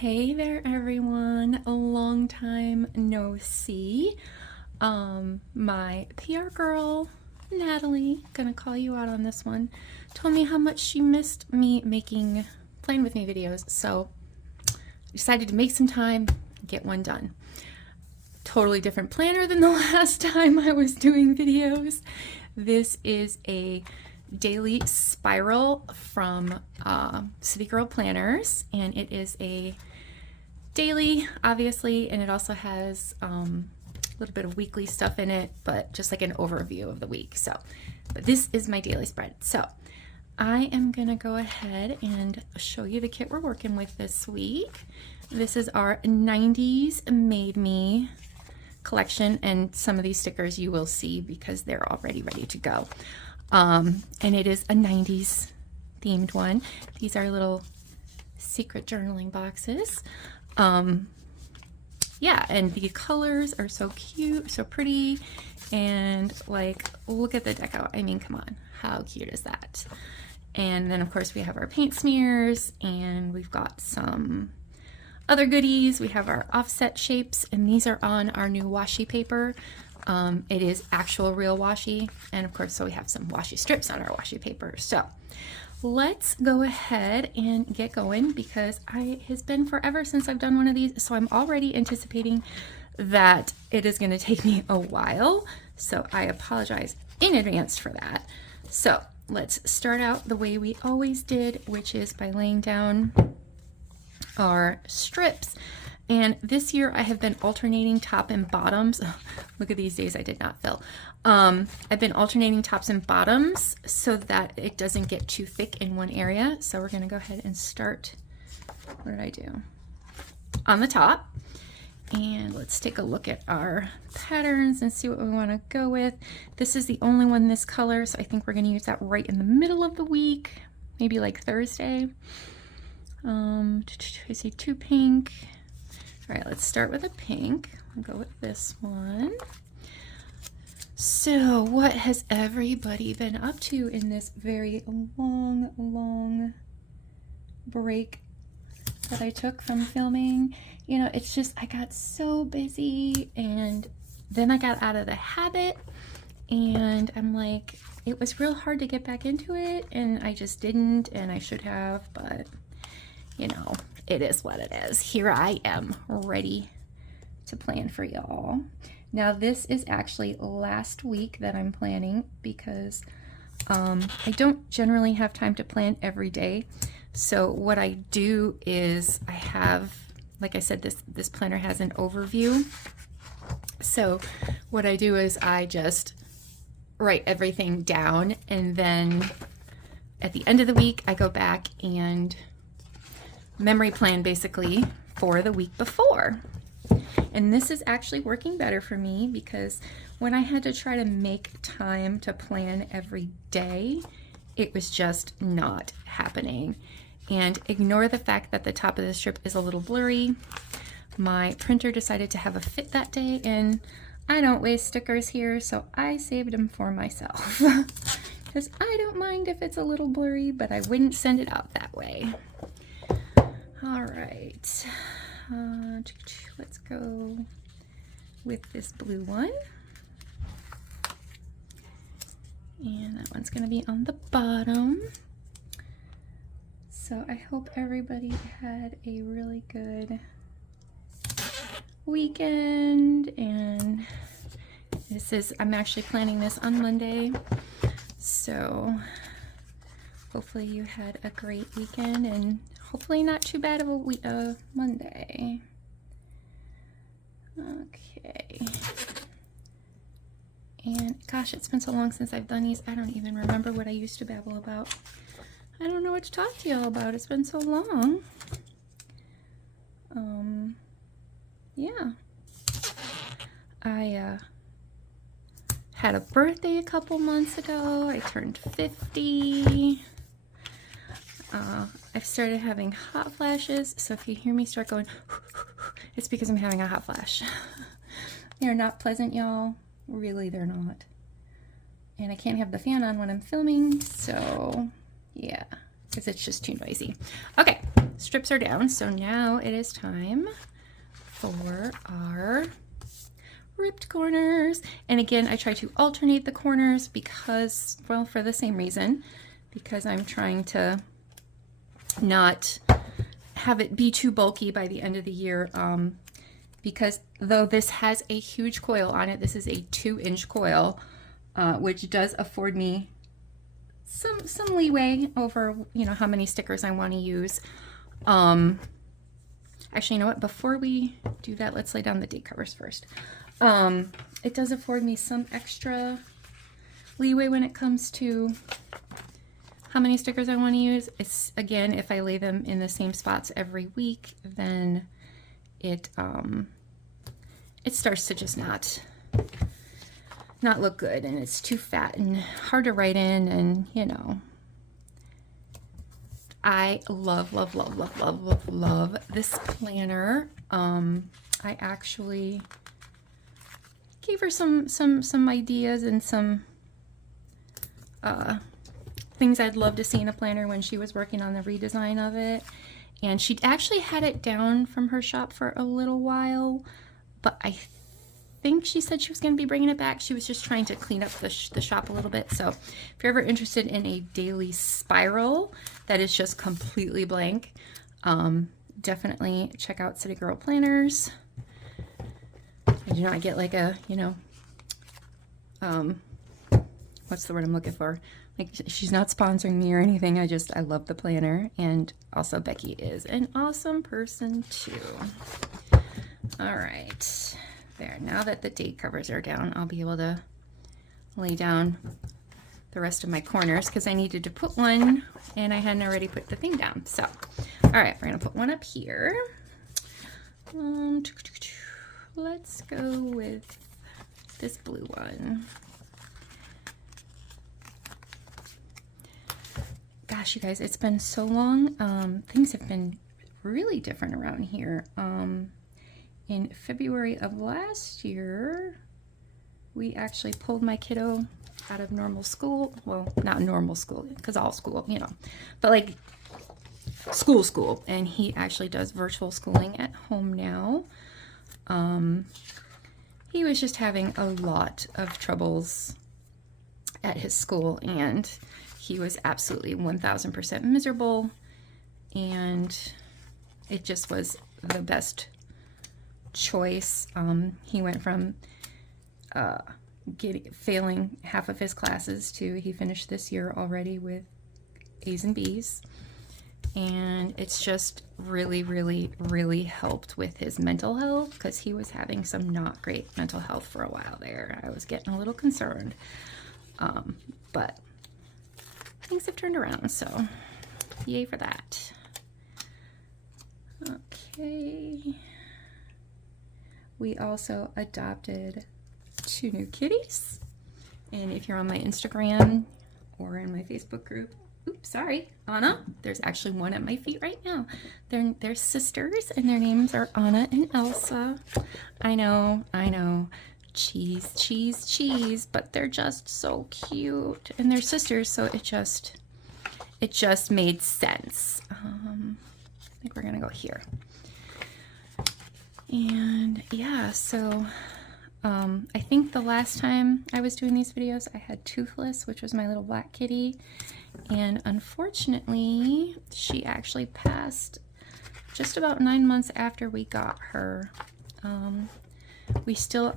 Hey there, everyone. A long time no see. My PR girl, Natalie, gonna call you out on this one, told me how much she missed me making Plan With Me videos, so I decided to make some time, get one done. Totally different planner than the last time I was doing videos. This is a daily spiral from City Girl Planners, and it is a daily, obviously, and it also has a little bit of weekly stuff in it, but just like an overview of the week. So, but this is my daily spread. So I am gonna go ahead and show you the kit we're working with this week. This is our 90s Made Me collection, and some of these stickers you will see because they're already ready to go. And it is a 90s themed one. These are little secret journaling boxes. Yeah, and the colors are so cute, so pretty, and like, look at the deco. I mean, come on, how cute is that? And then of course we have our paint smears, and we've got some other goodies. We have our offset shapes, and these are on our new washi paper. It is actual real washi, and of course, so we have some washi strips on our washi paper. So let's go ahead and get going, because it has been forever since I've done one of these, so I'm already anticipating that it is going to take me a while, so I apologize in advance for that. So let's start out the way we always did, which is by laying down our strips. And this year I have been alternating top and bottoms. Oh, look at these days I did not fill. I've been alternating tops and bottoms so that it doesn't get too thick in one area. So we're gonna go ahead and start, what did I do? On the top. And let's take a look at our patterns and see what we wanna go with. This is the only one this color, so I think we're gonna use that right in the middle of the week, maybe like Thursday. I see 2 pink. All right, let's start with a pink. I'll go with this one. So what has everybody been up to in this very long break that I took from filming? You know, it's just, I got so busy, and then I got out of the habit, and I'm like, it was real hard to get back into it, and I just didn't, and I should have, but you know, it is what it is. Here I am, ready to plan for y'all. Now this is actually last week that I'm planning, because I don't generally have time to plan every day. So what I do is I have, like I said, this planner has an overview. So what I do is I just write everything down, and then at the end of the week I go back and memory plan basically for the week before. And this is actually working better for me, because when I had to try to make time to plan every day, it was just not happening. And ignore the fact that the top of the strip is a little blurry. My printer decided to have a fit that day, and I don't waste stickers here, so I saved them for myself. Because I don't mind if it's a little blurry, but I wouldn't send it out that way. All right, let's go with this blue one. And that one's gonna be on the bottom. So I hope everybody had a really good weekend, and I'm actually planning this on Monday. So hopefully you had a great weekend, and hopefully not too bad of a Monday. Okay. And gosh, it's been so long since I've done these. I don't even remember what I used to babble about. I don't know what to talk to y'all about. It's been so long. Yeah. I had a birthday a couple months ago. I turned 50. I've started having hot flashes, so if you hear me start going, it's because I'm having a hot flash. They're not pleasant, y'all. Really, they're not. And I can't have the fan on when I'm filming, so yeah. because it's just too noisy. Okay, strips are down, so now it is time for our ripped corners. And again, I try to alternate the corners because, well, for the same reason, because I'm trying to not have it be too bulky by the end of the year. Because though this has a huge coil on it, this is a 2-inch coil, which does afford me some leeway over, you know, how many stickers I want to use. Actually, you know what? Before we do that, let's lay down the date covers first. It does afford me some extra leeway when it comes to how many stickers I want to use. It's, again, if I lay them in the same spots every week, then it starts to just not look good, and it's too fat and hard to write in, and you know. I love this planner. I actually gave her some ideas and some things I'd love to see in a planner when she was working on the redesign of it. And she actually had it down from her shop for a little while, but I think she said she was going to be bringing it back. She was just trying to clean up the shop a little bit. So if you're ever interested in a daily spiral that is just completely blank, definitely check out City Girl Planners. I do not get like a, you know, what's the word I'm looking for? Like, she's not sponsoring me or anything. I love the planner. And also Becky is an awesome person too. All right. There, now that the date covers are down, I'll be able to lay down the rest of my corners because I needed to put one and I hadn't already put the thing down. So, all right, we're gonna put one up here. Let's go with this blue one. Gosh, you guys, it's been so long. Things have been really different around here. In February of last year, we actually pulled my kiddo out of normal school. Well, not normal school, because all school, you know, but like school. And he actually does virtual schooling at home now. He was just having a lot of troubles at his school, and he was absolutely 1000% miserable, and it just was the best choice. He went from failing half of his classes to he finished this year already with A's and B's, and it's just really helped with his mental health because he was having some not great mental health for a while there. I was getting a little concerned, but things have turned around, so yay for that. Okay. We also adopted 2 new kitties. And if you're on my Instagram or in my Facebook group, oops, sorry, Anna, there's actually one at my feet right now. They're sisters, and their names are Anna and Elsa. I know, cheese, but they're just so cute. And they're sisters, so it just made sense. I think we're gonna go here. And yeah, so I think the last time I was doing these videos, I had Toothless, which was my little black kitty. And unfortunately, she actually passed just about 9 months after we got her. We still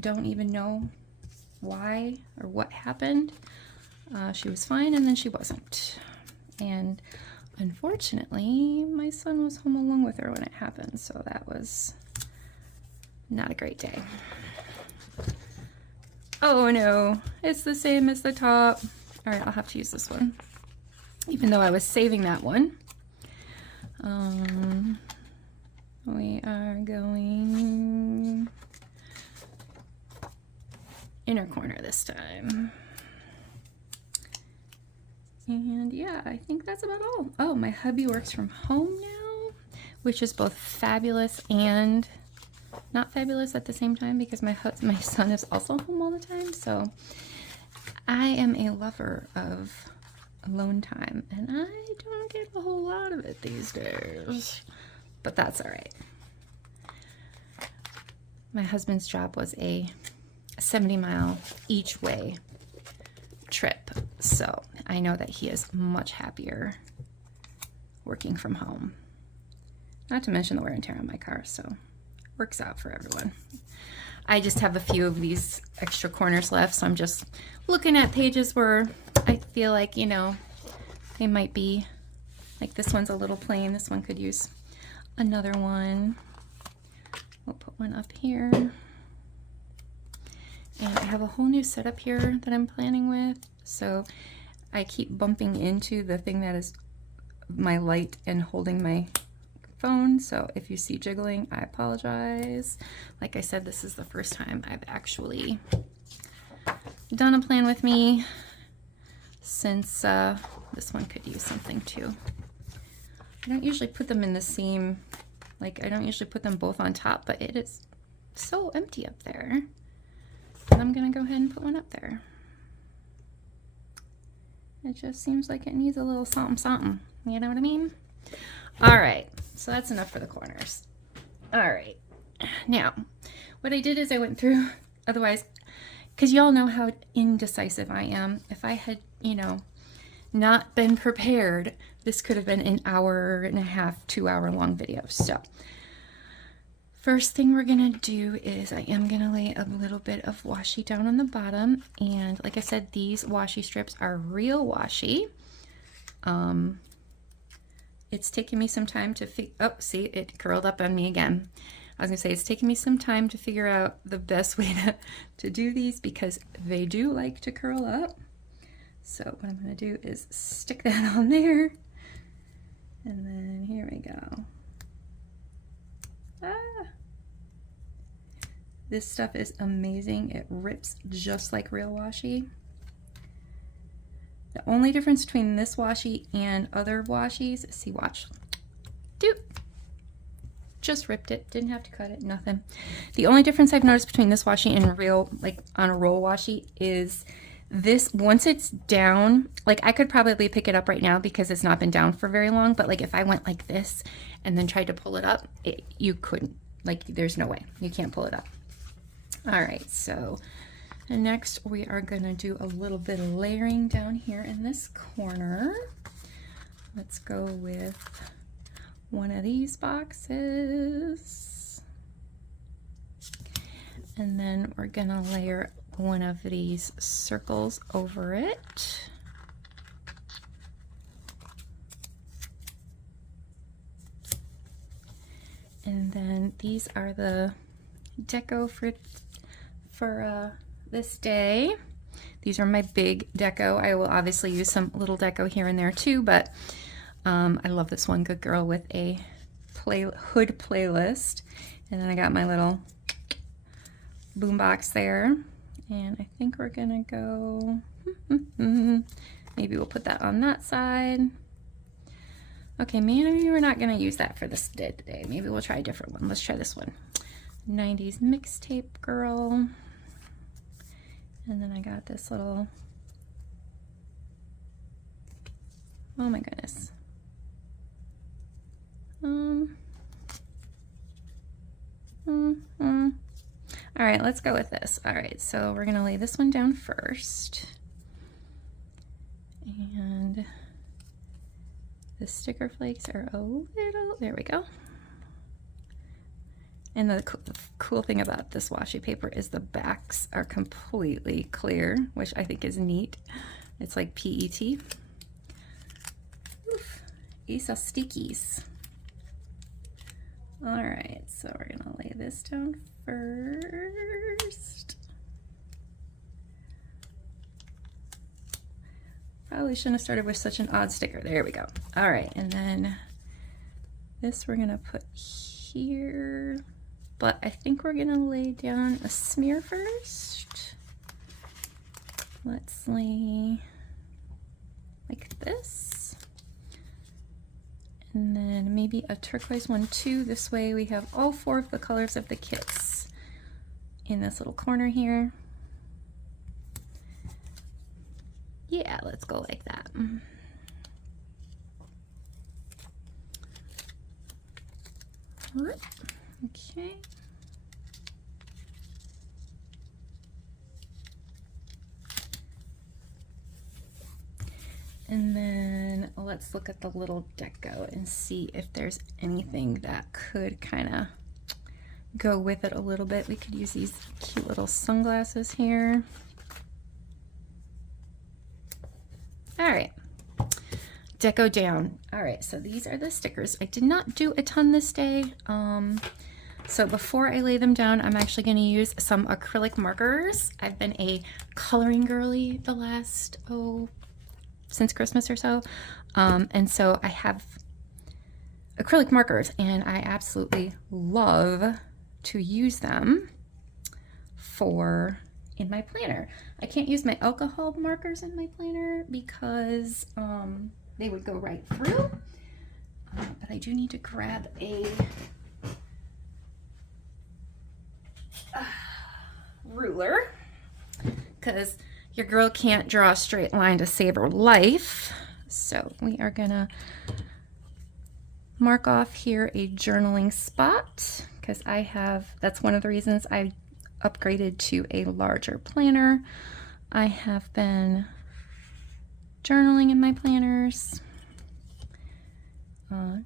don't even know why or what happened. She was fine, and then she wasn't. And unfortunately, my son was home along with her when it happened, so that was not a great day. Oh no, it's the same as the top. All right, I'll have to use this one, even though I was saving that one. We are going inner corner this time. And yeah, I think that's about all. Oh, my hubby works from home now, which is both fabulous and not fabulous at the same time because my son is also home all the time. So I am a lover of alone time, and I don't get a whole lot of it these days, but that's all right. My husband's job was a 70-mile each way trip, so I know that he is much happier working from home. Not to mention the wear and tear on my car, so works out for everyone. I just have a few of these extra corners left, so I'm just looking at pages where I feel like, you know, they might be, like this one's a little plain. This one could use another one. We'll put one up here. And I have a whole new setup here that I'm planning with. So I keep bumping into the thing that is my light and holding my phone. So if you see jiggling, I apologize. Like I said, this is the first time I've actually done a plan with me, since this one could use something too. I don't usually put them in the same, like I don't usually put them both on top, but it is so empty up there. And I'm gonna go ahead and put one up there. It just seems like it needs a little something something, you know what I mean? All right, so that's enough for the corners. All right, now what I did is I went through, otherwise, because y'all know how indecisive I am. If I had, you know, not been prepared, this could have been an 1.5 to 2 hour long video. So first thing we're gonna do is I am gonna lay a little bit of washi down on the bottom, and like I said, these washi strips are real washi. It's taken me some time to oh, see, it curled up on me again. I was gonna say, it's taken me some time to figure out the best way to do these, because they do like to curl up. So what I'm gonna do is stick that on there, and then here we go. Ah. This stuff is amazing. It rips just like real washi. The only difference between this washi and other washis, see, watch, doop, just ripped it, didn't have to cut it, nothing. The only difference I've noticed between this washi and real, like on a roll washi, is this, once it's down, like I could probably pick it up right now because it's not been down for very long, but like if I went like this and then tried to pull it up, you couldn't, like there's no way, you can't pull it up. All right, so next we are gonna do a little bit of layering down here in this corner. Let's go with one of these boxes. And then we're gonna layer one of these circles over it. And then these are the deco for this day. These are my big deco. I will obviously use some little deco here and there too, but I love this one, Good Girl, with a hood playlist. And then I got my little boombox there. And I think we're gonna go, maybe we'll put that on that side. Okay, maybe we're not gonna use that for this day today. Maybe we'll try a different one. Let's try this one. 90s mixtape girl. And then I got this little, oh my goodness. All right, let's go with this. All right, so we're gonna lay this one down first. And the sticker flakes are a little, there we go. And the cool thing about this washi paper is the backs are completely clear, which I think is neat. It's like PET. Oof, these are stickies. All right, so we're gonna lay this down first. Probably shouldn't have started with such an odd sticker. There we go. All right, and then this we're gonna put here. But I think we're gonna lay down a smear first. Let's lay like this. And then maybe a turquoise one too. This way we have all 4 of the colors of the kits in this little corner here. Yeah, let's go like that. Okay. And then let's look at the little deco and see if there's anything that could kind of go with it a little bit. We could use these cute little sunglasses here. All right, deco down. All right, so these are the stickers. I did not do a ton this day. So before I lay them down, I'm actually going to use some acrylic markers. I've been a coloring girly the last, since Christmas or so. And so I have acrylic markers and I absolutely love to use them in my planner. I can't use my alcohol markers in my planner because they would go right through. But I do need to grab a ruler because your girl can't draw a straight line to save her life. So we are gonna mark off here a journaling spot because that's one of the reasons I upgraded to a larger planner. I have been journaling in my planners.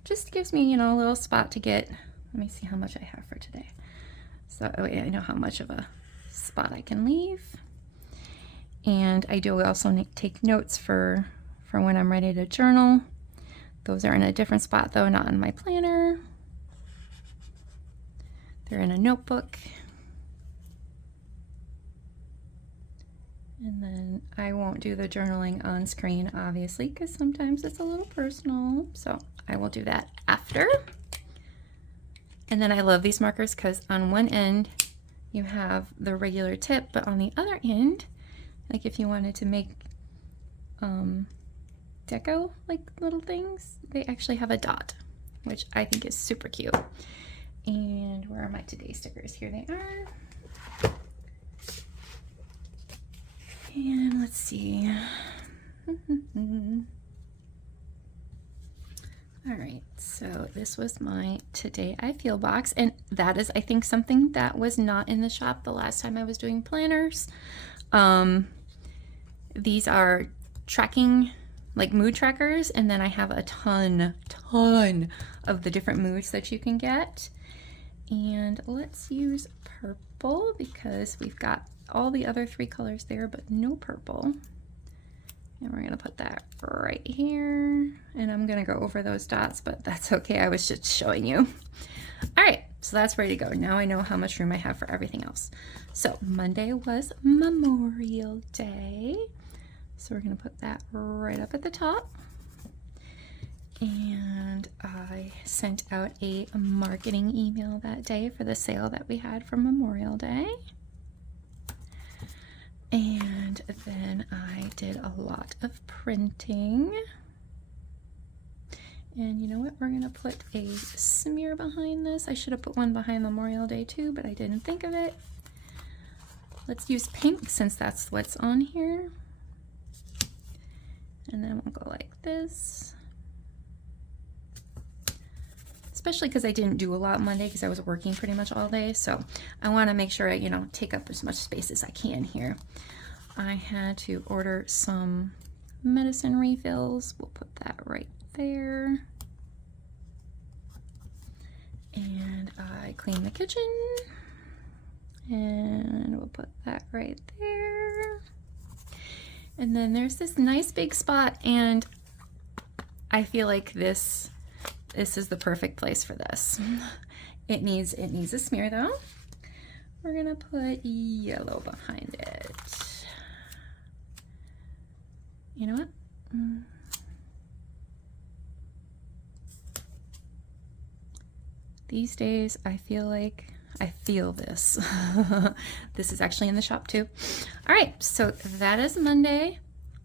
Just gives me, a little spot to get. Let me see how much I have for today. So I know how much of a spot I can leave. And I do also take notes for when I'm ready to journal. Those are in a different spot though, not in my planner. They're in a notebook. And then I won't do the journaling on screen, obviously, because sometimes it's a little personal. So I will do that after. And then I love these markers because on one end you have the regular tip, but on the other end, like if you wanted to make deco like little things, they actually have a dot, which I think is super cute. And where are my today stickers? Here they are. And let's see. All right, so this was my Today I Feel box, and that is, I think, something that was not in the shop the last time I was doing planners. These are tracking, like mood trackers, and then I have a ton of the different moods that you can get. And let's use purple because we've got all the other 3 colors there, but no purple. And we're gonna put that right here. And I'm gonna go over those dots, but that's okay. I was just showing you. All right, so that's ready to go. Now I know how much room I have for everything else. So Monday was Memorial Day. So we're gonna put that right up at the top. And I sent out a marketing email that day for the sale that we had for Memorial Day. And then I did a lot of printing. And you know what? We're gonna put a smear behind this. I should have put one behind Memorial Day too, but I didn't think of it. Let's use pink since that's what's on here. And then we'll go like this. Especially because I didn't do a lot Monday because I was working pretty much all day. So I want to make sure I, take up as much space as I can here. I had to order some medicine refills. We'll put that right there. And I cleaned the kitchen. And we'll put that right there. And then there's this nice big spot, and I feel like this is the perfect place for this. It needs a smear though. We're gonna put yellow behind it. You know what? These days I feel like I feel this. This is actually in the shop too. All right, so that is Monday.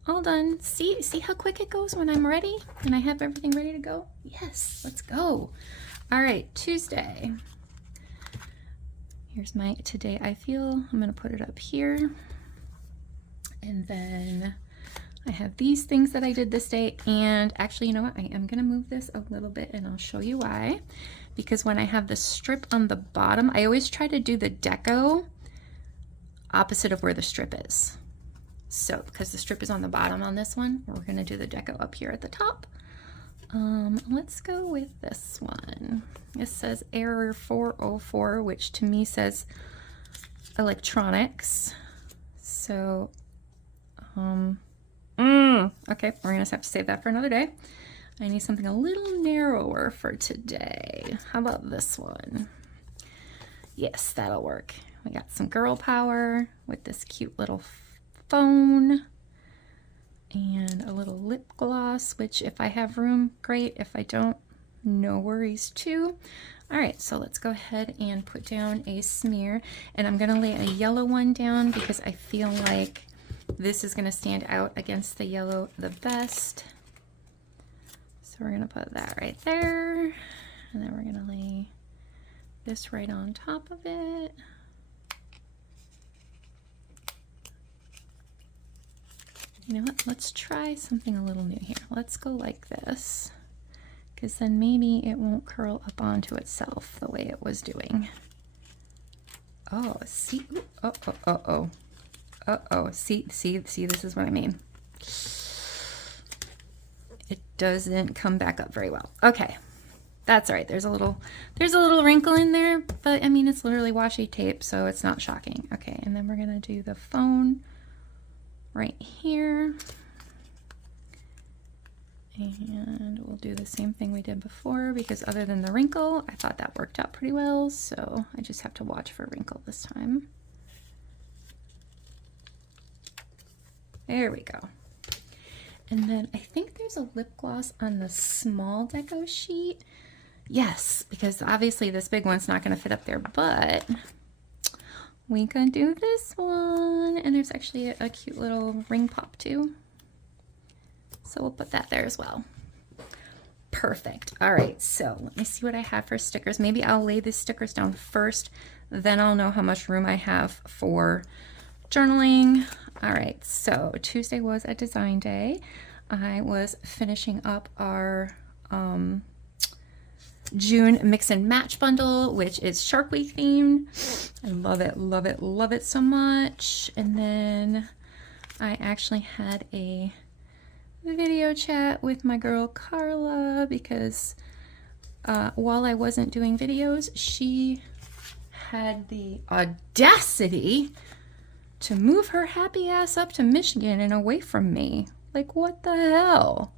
All done. See how quick it goes when I'm ready and I have everything ready to go? Yes, let's go. All right, Tuesday. Here's my Today I Feel. I'm gonna put it up here. And then I have these things that I did this day. And actually, you know what? I am gonna move this a little bit and I'll show you why. because when I have the strip on the bottom, I always try to do the deco opposite of where the strip is. So because the strip is on the bottom on this one, we're going to do the deco up here at the top. Let's go with this one. It says error 404, which to me says electronics. So, okay, we're gonna have to save that for another day. I need something a little narrower for today. How about this one? Yes, that'll work. We got some girl power with this cute little phone and a little lip gloss, which if I have room, great. If I don't, no worries too. All right, so let's go ahead and put down a smear, and I'm gonna lay a yellow one down because I feel like this is gonna stand out against the yellow the best. So we're gonna put that right there, and then we're gonna lay this right on top of it. You know what, let's try something a little new here. Let's go like this, because then maybe it won't curl up onto itself the way it was doing. Oh, see, see, this is what I mean. It doesn't come back up very well. Okay, that's all right. There's a little wrinkle in there, but I mean, it's literally washi tape, so it's not shocking. Okay, and then we're gonna do the phone right here. And we'll do the same thing we did before, because other than the wrinkle, I thought that worked out pretty well, so I just have to watch for wrinkle this time. There we go. And then I think there's a lip gloss on the small deco sheet. Yes, because obviously this big one's not going to fit up there, but we can do this one. And there's actually a cute little ring pop too. So we'll put that there as well. Perfect. All right, so let me see what I have for stickers. Maybe I'll lay these stickers down first, then I'll know how much room I have for journaling. All right, so Tuesday was a design day. I was finishing up our June mix and match bundle, which is Shark Week themed. I love it, love it, love it so much. And then I actually had a video chat with my girl Carla, because while I wasn't doing videos, she had the audacity to move her happy ass up to Michigan and away from me. Like, what the hell?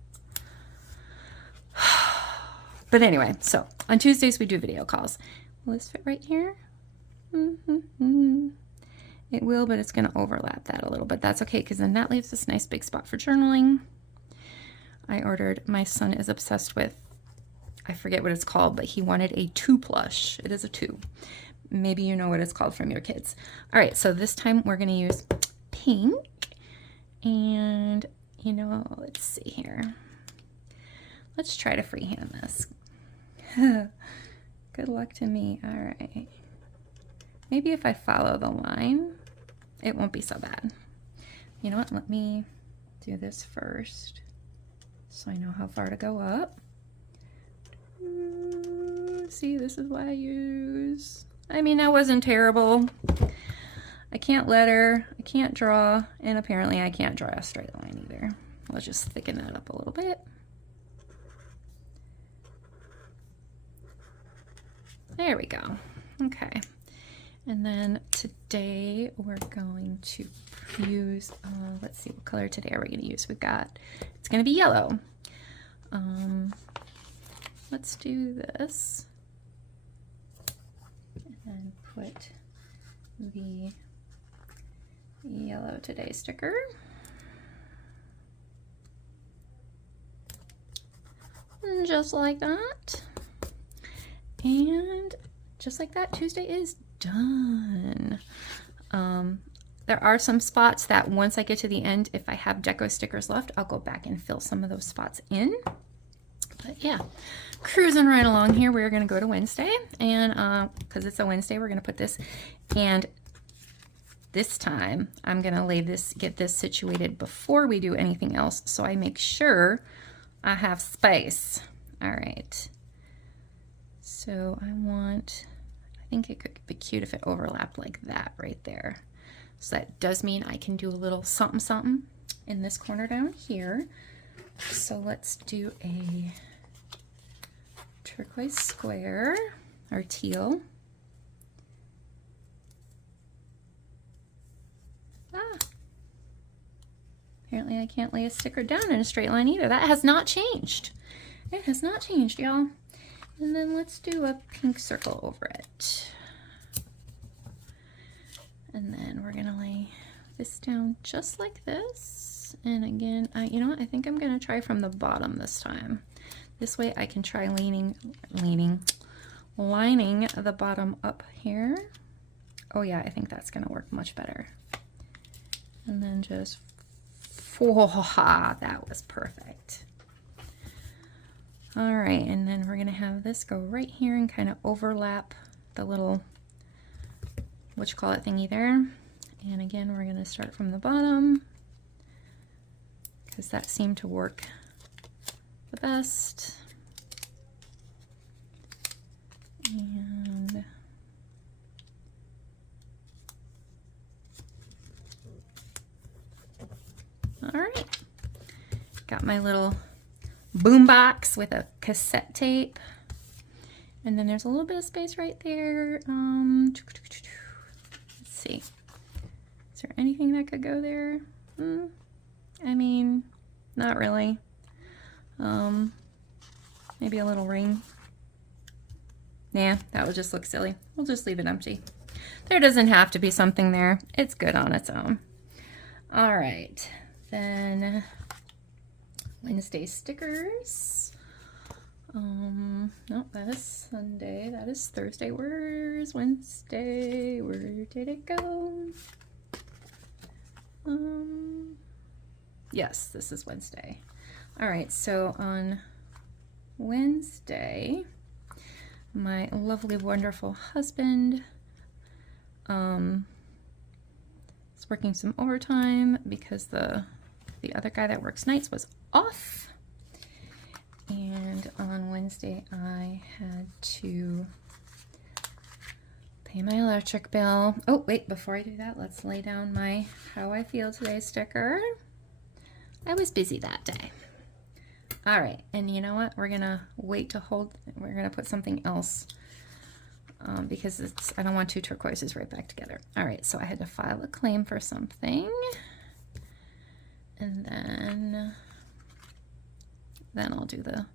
But anyway, so on Tuesdays we do video calls. Will this fit right here? It will, but it's going to overlap that a little bit. That's okay, because then that leaves this nice big spot for journaling. I ordered, my son is obsessed with, I forget what it's called, but he wanted a 2 plush. It is a 2. Maybe you know what it's called from your kids. All right, so this time we're going to use pink. And, you know, let's see here. Let's try to freehand this. Good luck to me. All right. Maybe if I follow the line, it won't be so bad. You know what? Let me do this first, so I know how far to go up. See, this is what I use. I mean, that wasn't terrible. I can't letter, I can't draw, and apparently I can't draw a straight line either. Let's just thicken that up a little bit. There we go. Okay. And then today we're going to use, let's see, what color today are we going to use? We've got, it's going to be yellow. Let's do this. And put the yellow today sticker. And just like that. And just like that, Tuesday is done. There are some spots that once I get to the end, if I have deco stickers left, I'll go back and fill some of those spots in. But yeah, cruising right along here. We're going to go to Wednesday, and because it's a Wednesday, we're going to put this, and this time I'm going to get this situated before we do anything else, so I make sure I have space. All right. So So I think it could be cute if it overlapped like that right there. So that does mean I can do a little something something in this corner down here. So let's do a turquoise square, or teal. Apparently I can't lay a sticker down in a straight line either. That has not changed. It has not changed, y'all. And then let's do a pink circle over it. And then we're gonna lay this down just like this. And again, you know what? I think I'm gonna try from the bottom this time. This way I can try lining the bottom up here. Oh yeah, I think that's gonna work much better. And then just, that was perfect. All right, and then we're gonna have this go right here and kind of overlap the little, what you call it, thingy there. And again, we're gonna start from the bottom because that seemed to work the best. And all right, got my little boom box with a cassette tape, and then there's a little bit of space right there. Let's see, is there anything that could go there? I mean, not really. Maybe a little ring. Nah, that would just look silly. We'll just leave it empty. There doesn't have to be something there. It's good on its own. All right, then Wednesday stickers. No, that is Sunday. That is Thursday. Where's Wednesday? Where did it go? Yes, this is Wednesday. All right, so on Wednesday, my lovely, wonderful husband is working some overtime because the other guy that works nights was off. And on Wednesday, I had to pay my electric bill. Oh, wait, before I do that, let's lay down my How I Feel Today sticker. I was busy that day. All right, and you know what? We're gonna wait to hold, we're gonna put something else because I don't want two turquoises right back together. All right, so I had to file a claim for something. And then I'll do the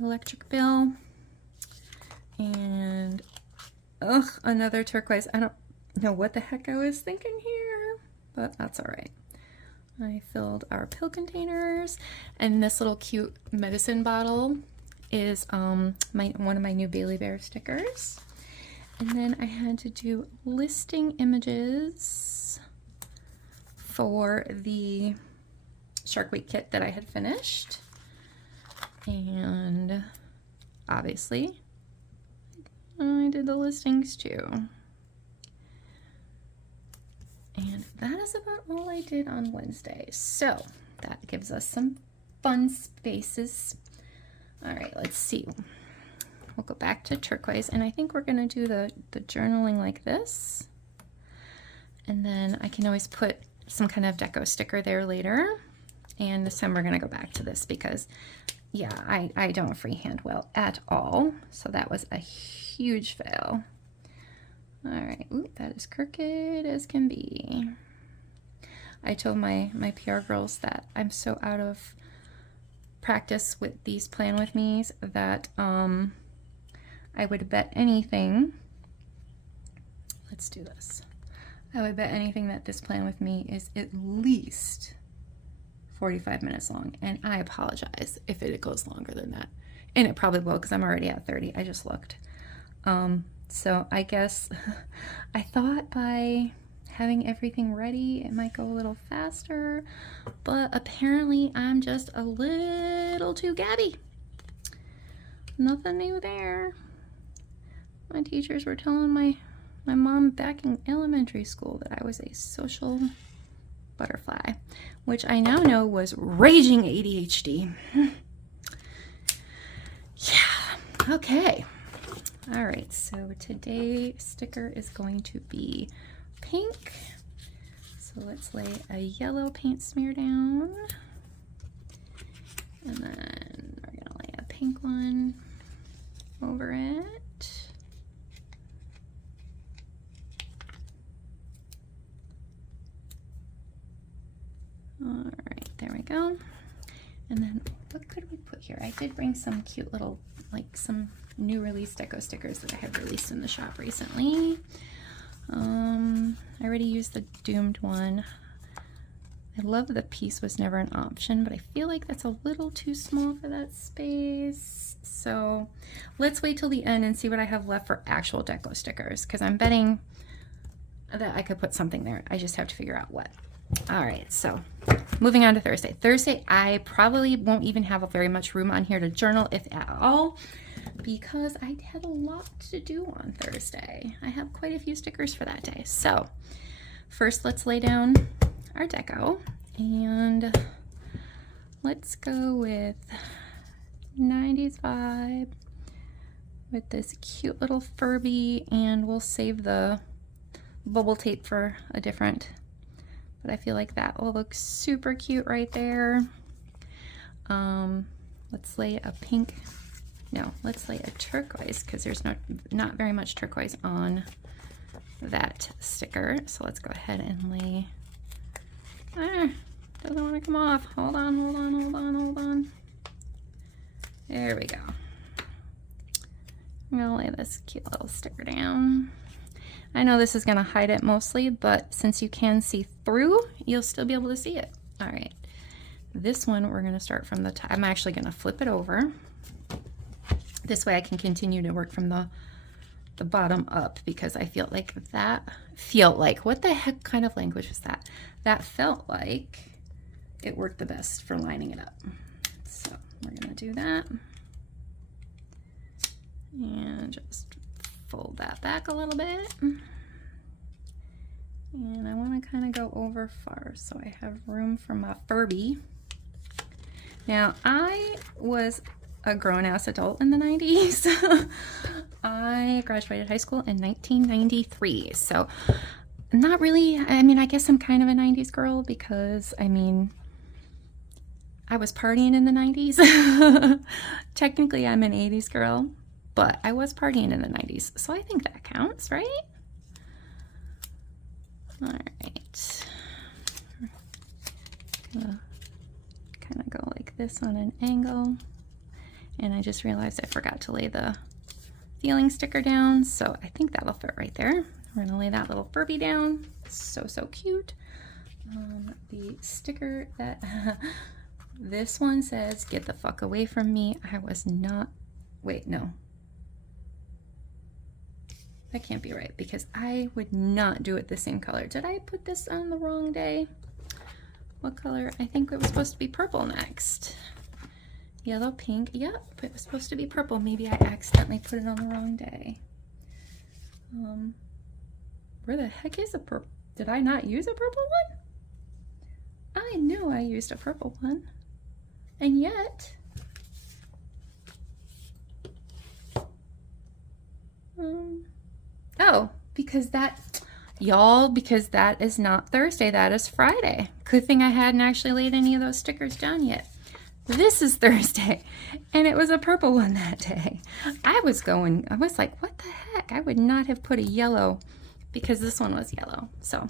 electric bill. And, ugh, another turquoise. I don't know what the heck I was thinking here, but that's all right. I filled our pill containers, and this little cute medicine bottle is one of my new Bailey Bear stickers. And then I had to do listing images for the Shark Week kit that I had finished. And obviously I did the listings too. And that is about all I did on Wednesday. So that gives us some fun spaces. All right, let's see. We'll go back to turquoise, and I think we're gonna do the journaling like this. And then I can always put some kind of deco sticker there later. And this time we're gonna go back to this because, yeah, I don't freehand well at all. So that was a huge fail. All right, ooh, that is crooked as can be. I told my PR girls that I'm so out of practice with these plan with me's that I would bet anything. Let's do this. I would bet anything that this plan with me is at least 45 minutes long, and I apologize if it goes longer than that. And it probably will because I'm already at 30. I just looked. So I guess I thought by having everything ready, it might go a little faster, but apparently I'm just a little too gabby. Nothing new there. My teachers were telling my mom back in elementary school that I was a social butterfly, which I now know was raging ADHD. Yeah. Okay. All right, so today's sticker is going to be pink. So let's lay a yellow paint smear down. And then we're gonna lay a pink one over it. All right, there we go. And then what could we put here? I did bring some cute little, like some new release deco stickers that I had released in the shop recently. I already used the Doomed one. I love the piece was never an option, but I feel like that's a little too small for that space. So let's wait till the end and see what I have left for actual deco stickers, because I'm betting that I could put something there. I just have to figure out what. All right, so moving on to Thursday. Thursday, I probably won't even have very much room on here to journal, if at all, because I had a lot to do on Thursday. I have quite a few stickers for that day. So first, let's lay down our deco, and let's go with 90s vibe with this cute little Furby, and we'll save the bubble tape for a different, but I feel like that will look super cute right there. Let's lay a pink, no, let's lay a turquoise, because there's not very much turquoise on that sticker. So let's go ahead and lay, doesn't want to come off. Hold on, hold on, hold on, hold on. There we go. I'm gonna lay this cute little sticker down. I know this is gonna hide it mostly, but since you can see through, you'll still be able to see it. All right, this one we're gonna start from the top. I'm actually gonna flip it over. This way I can continue to work from the bottom up, because I feel like what the heck kind of language was that? That felt like it worked the best for lining it up. So we're gonna do that. And just fold that back a little bit. And I wanna kind of go over far so I have room for my Furby. Now, I was a grown-ass adult in the 90s. I graduated high school in 1993, so not really, I mean, I guess I'm kind of a 90s girl, because, I mean, I was partying in the 90s. Technically, I'm an 80s girl, but I was partying in the 90s, so I think that counts, right? All right. Gonna kind of go like this on an angle. And I just realized I forgot to lay the feeling sticker down, so I think that'll fit right there. We're gonna lay that little Furby down. So, so cute. The sticker that, this one says, "Get the fuck away from me." I was not, wait, no. That can't be right, because I would not do it the same color. Did I put this on the wrong day? What color? I think it was supposed to be purple next. Yellow, pink, yep, it was supposed to be purple. Maybe I accidentally put it on the wrong day. Where the heck is a purple? Did I not use a purple one? I know I used a purple one. And yet, oh, because that, y'all, because that is not Thursday, that is Friday. Good thing I hadn't actually laid any of those stickers down yet. This is Thursday, and it was a purple one that day. I was like, what the heck? I would not have put a yellow, because this one was yellow. So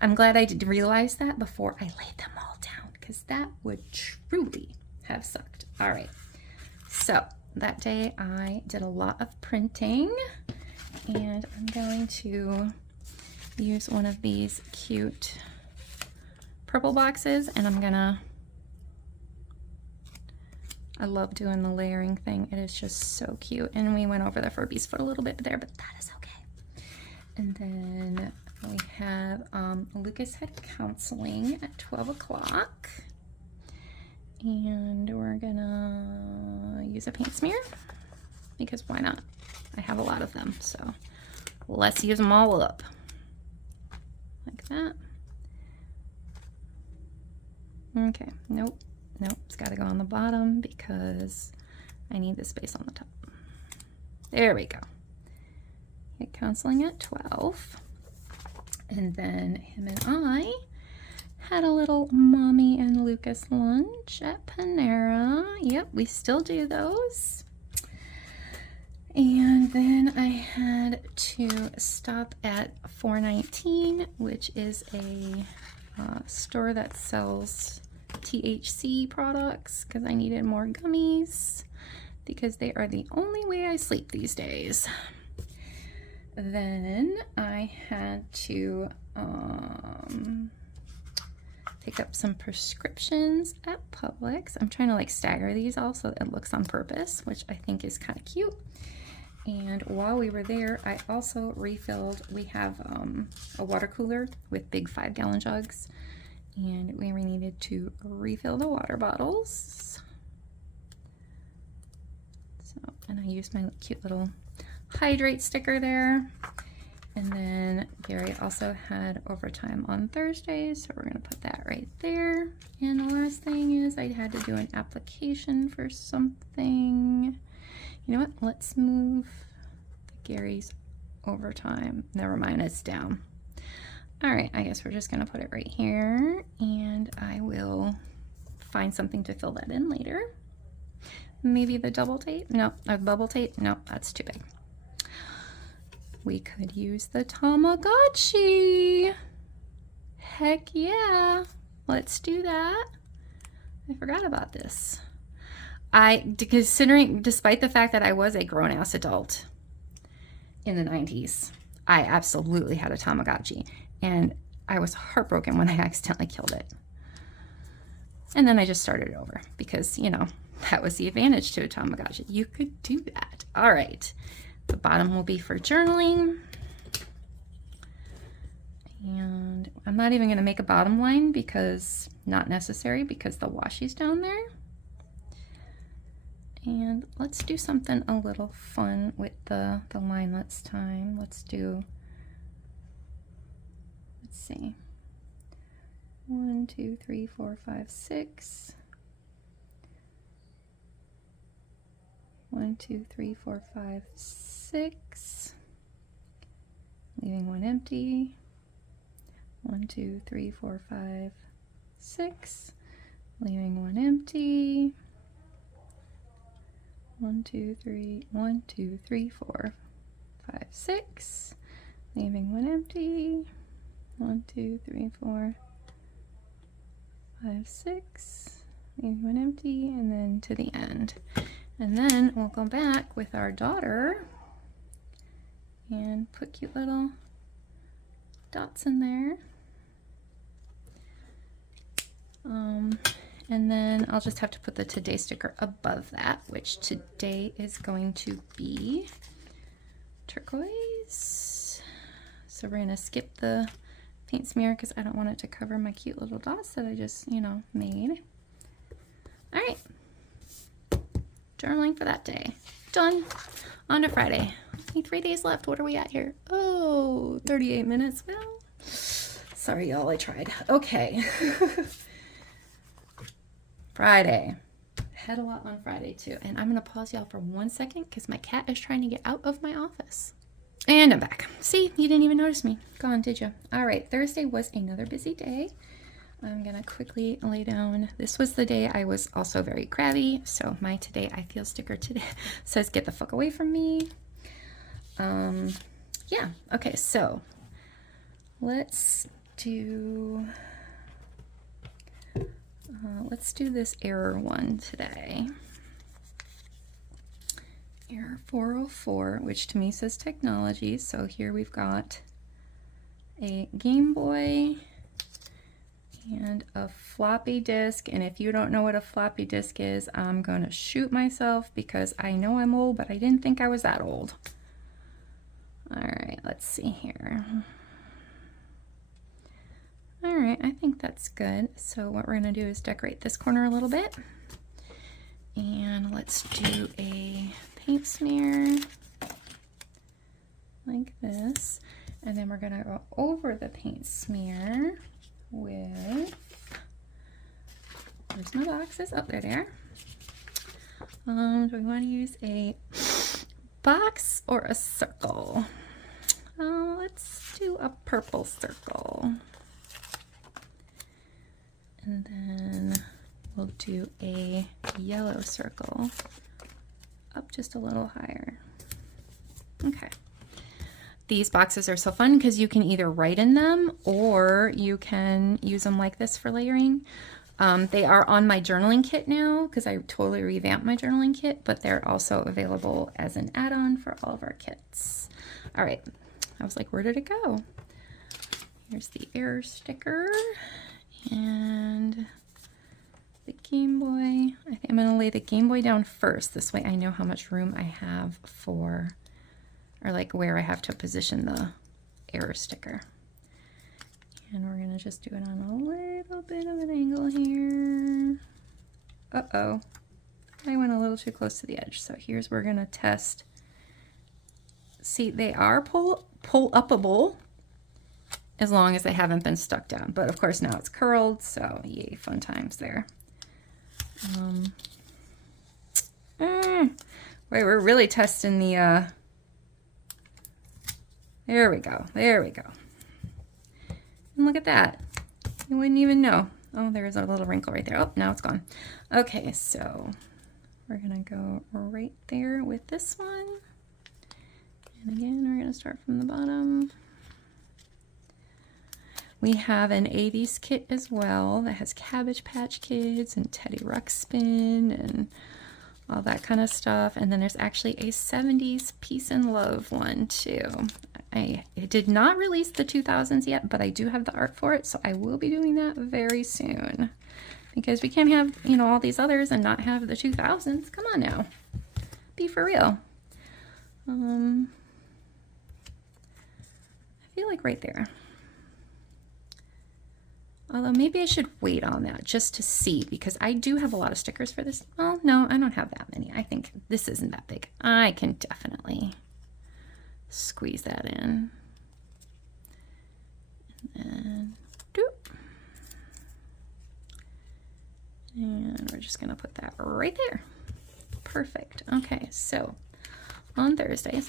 I'm glad I did realize that before I laid them all down, because that would truly have sucked. All right, so that day I did a lot of printing, and I'm going to use one of these cute purple boxes, and I love doing the layering thing. It is just so cute. And we went over the Furby's foot a little bit there, but that is okay. And then we have Lucas had counseling at 12 o'clock. And we're gonna use a paint smear, because why not? I have a lot of them, so let's use them all up. Like that. Okay, nope. Nope, it's got to go on the bottom, because I need the space on the top. There we go. Get counseling at 12. And then him and I had a little Mommy and Lucas lunch at Panera. Yep, we still do those. And then I had to stop at 419, which is a store that sells THC products, because I needed more gummies because they are the only way I sleep these days. Then I had to pick up some prescriptions at Publix. I'm trying to like stagger these all so it looks on purpose, which I think is kind of cute. And while we were there, I also refilled, we have a water cooler with big 5-gallon jugs, and we needed to refill the water bottles. So, and I used my cute little hydrate sticker there. And then Gary also had overtime on Thursdays, so we're gonna put that right there. And the last thing is I had to do an application for something. You know what, let's move Gary's overtime. Never mind, it's down. All right, I guess we're just gonna put it right here, and I will find something to fill that in later. Maybe the double tape? No, bubble tape? No, that's too big. We could use the Tamagotchi. Heck yeah, let's do that. I forgot about this. Considering, despite the fact that I was a grown-ass adult in the 90s, I absolutely had a Tamagotchi, and I was heartbroken when I accidentally killed it. And then I just started it over because, you know, that was the advantage to a Tamagotchi. You could do that. All right, the bottom will be for journaling. And I'm not even gonna make a bottom line because not necessary, because the washi's down there. And let's do something a little fun with the linelets time. Let's see. 1, 2, 3, 4, 5, 6. 1, 2, 3, 4, 5, 6. Leaving one empty. 1, 2, 3, 4, 5, 6. Leaving one empty. 1, 2, 3, 1, 2, 3, 4, 5, 6. Leaving one empty. 1, 2, 3, 4, 5, 6. Leaving one empty, and then to the end. And then we'll go back with our daughter and put cute little dots in there. And then I'll just have to put the today sticker above that, which today is going to be turquoise. So we're gonna skip the paint smear because I don't want it to cover my cute little dots that I just, you know, made. All right, journaling for that day. Done. On to Friday. Only 3 days left. What are we at here? Oh, 38 minutes. Well, sorry y'all, I tried. Okay. Friday. Had a lot on Friday too. And I'm gonna pause y'all for 1 second because my cat is trying to get out of my office. And I'm back. See, you didn't even notice me. Gone, did you? All right, Thursday was another busy day. I'm gonna quickly lay down. This was the day I was also very crabby. So my Today I Feel sticker today says get the fuck away from me. Yeah, okay, so let's do this error one today. Error 404, which to me says technology. So here we've got a Game Boy and a floppy disk. And if you don't know what a floppy disk is, I'm gonna shoot myself because I know I'm old, but I didn't think I was that old. All right, let's see here. All right, I think that's good. So what we're gonna do is decorate this corner a little bit. And let's do a paint smear like this. And then we're gonna go over the paint smear with, where's my boxes? Oh, there they are. Do we want to use a box or a circle? Let's do a purple circle. And then we'll do a yellow circle up just a little higher. Okay. These boxes are so fun because you can either write in them or you can use them like this for layering. They are on my journaling kit now because I totally revamped my journaling kit, but they're also available as an add-on for all of our kits. All right, I was like, where did it go? Here's the error sticker and the Game Boy. I think I'm gonna lay the Game Boy down first. This way I know how much room I have for, or like where I have to position the error sticker. And we're gonna just do it on a little bit of an angle here. Uh-oh, I went a little too close to the edge. So here's where we're gonna test. See, they are pull-upable as long as they haven't been stuck down. But of course now it's curled, so yay, fun times there. Wait, we're really testing the, there we go, there we go. And look at that. You wouldn't even know. Oh, there's a little wrinkle right there. Oh, now it's gone. Okay, so we're gonna go right there with this one. And again, we're gonna start from the bottom. We have an 80s kit as well that has Cabbage Patch Kids and Teddy Ruxpin and all that kind of stuff. And then there's actually a 70s Peace and Love one too. I did not release the 2000s yet, but I do have the art for it, so I will be doing that very soon. Because we can't have, you know, all these others and not have the 2000s. Come on now. Be for real. I feel like right there. Although maybe I should wait on that just to see, because I do have a lot of stickers for this. Well, no, I don't have that many. I think this isn't that big. I can definitely squeeze that in. And then, doop. And we're just gonna put that right there. Perfect. Okay, so on Thursdays,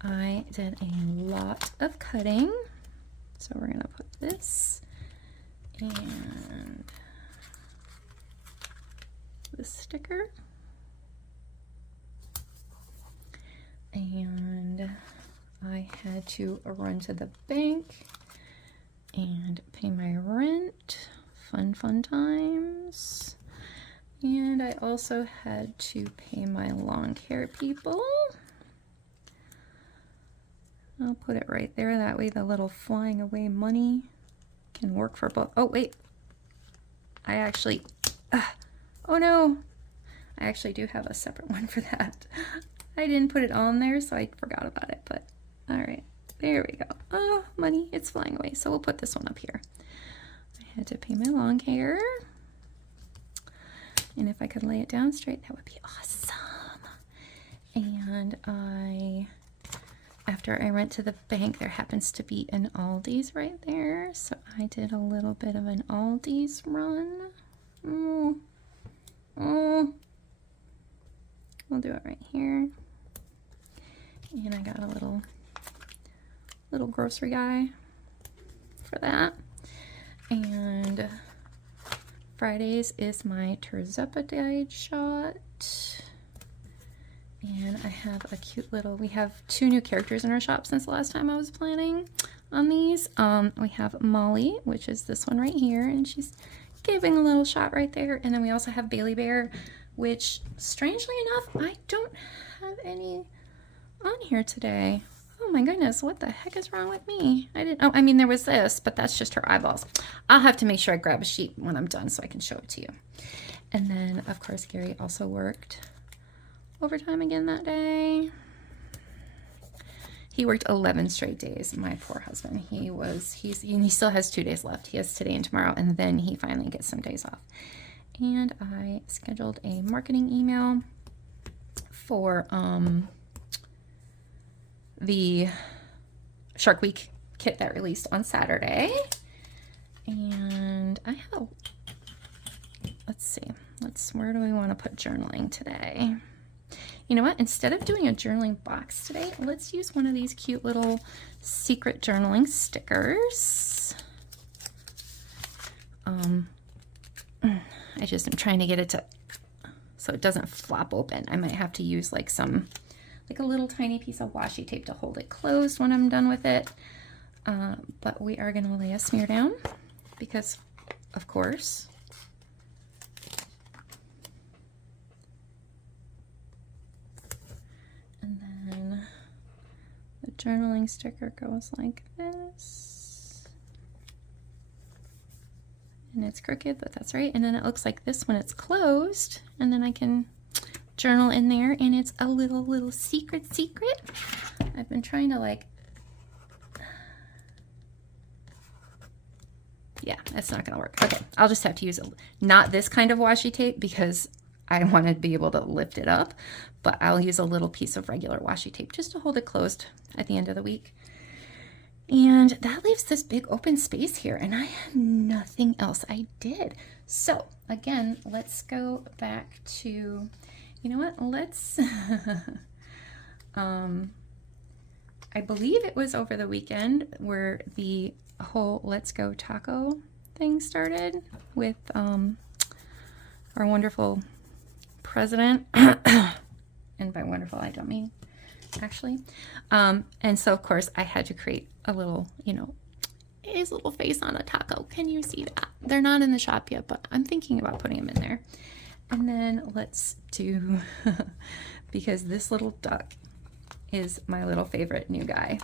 I did a lot of cutting. So we're gonna put this and the sticker. And I had to run to the bank and pay my rent. Fun times. And I also had to pay my lawn care people. I'll put it right there. That way the little flying away money can work for both. Oh, wait. I actually, oh no. I actually do have a separate one for that. I didn't put it on there, so I forgot about it, but all right, there we go. Oh, money, it's flying away. So we'll put this one up here. I had to pay my lawn care. And if I could lay it down straight, that would be awesome. And after I went to the bank, there happens to be an Aldi's right there. So I did a little bit of an Aldi's run. We'll do it right here. And I got a little grocery guy for that. And Fridays is my terzepatide shot. And I have a cute little, we have 2 new characters in our shop since the last time I was planning on these. We have Molly, which is this one right here, and she's giving a little shot right there. And then we also have Bailey Bear, which strangely enough, I don't have any on here today. Oh my goodness, what the heck is wrong with me? I mean, there was this, but that's just her eyeballs. I'll have to make sure I grab a sheet when I'm done so I can show it to you. And then, of course, Gary also worked overtime again that day. He worked 11 straight days, my poor husband. He still has 2 days left. He has today and tomorrow, and then he finally gets some days off. And I scheduled a marketing email for the Shark Week kit that released on Saturday. And I have, let's see, where do we want to put journaling today? You know what? Instead of doing a journaling box today, let's use one of these cute little secret journaling stickers. I just am trying to get it to, so it doesn't flop open. I might have to use like a little tiny piece of washi tape to hold it closed when I'm done with it. But we are going to lay a smear down because, of course. And then the journaling sticker goes like this. And it's crooked, but that's right. And then it looks like this when it's closed. And then I can journal in there, and it's a little secret. I've been trying to like, yeah, it's not gonna work. Okay, I'll just have to use not this kind of washi tape because I want to be able to lift it up, but I'll use a little piece of regular washi tape just to hold it closed at the end of the week. And that leaves this big open space here, and I have nothing else I did. So again, let's go back to, you know what, let's, I believe it was over the weekend where the whole Let's Go Taco thing started with our wonderful president. And by wonderful, I don't mean actually. And so of course I had to create a little, you know, his little face on a taco. Can you see that? They're not in the shop yet, but I'm thinking about putting them in there. And then let's do, because this little duck is my little favorite new guy.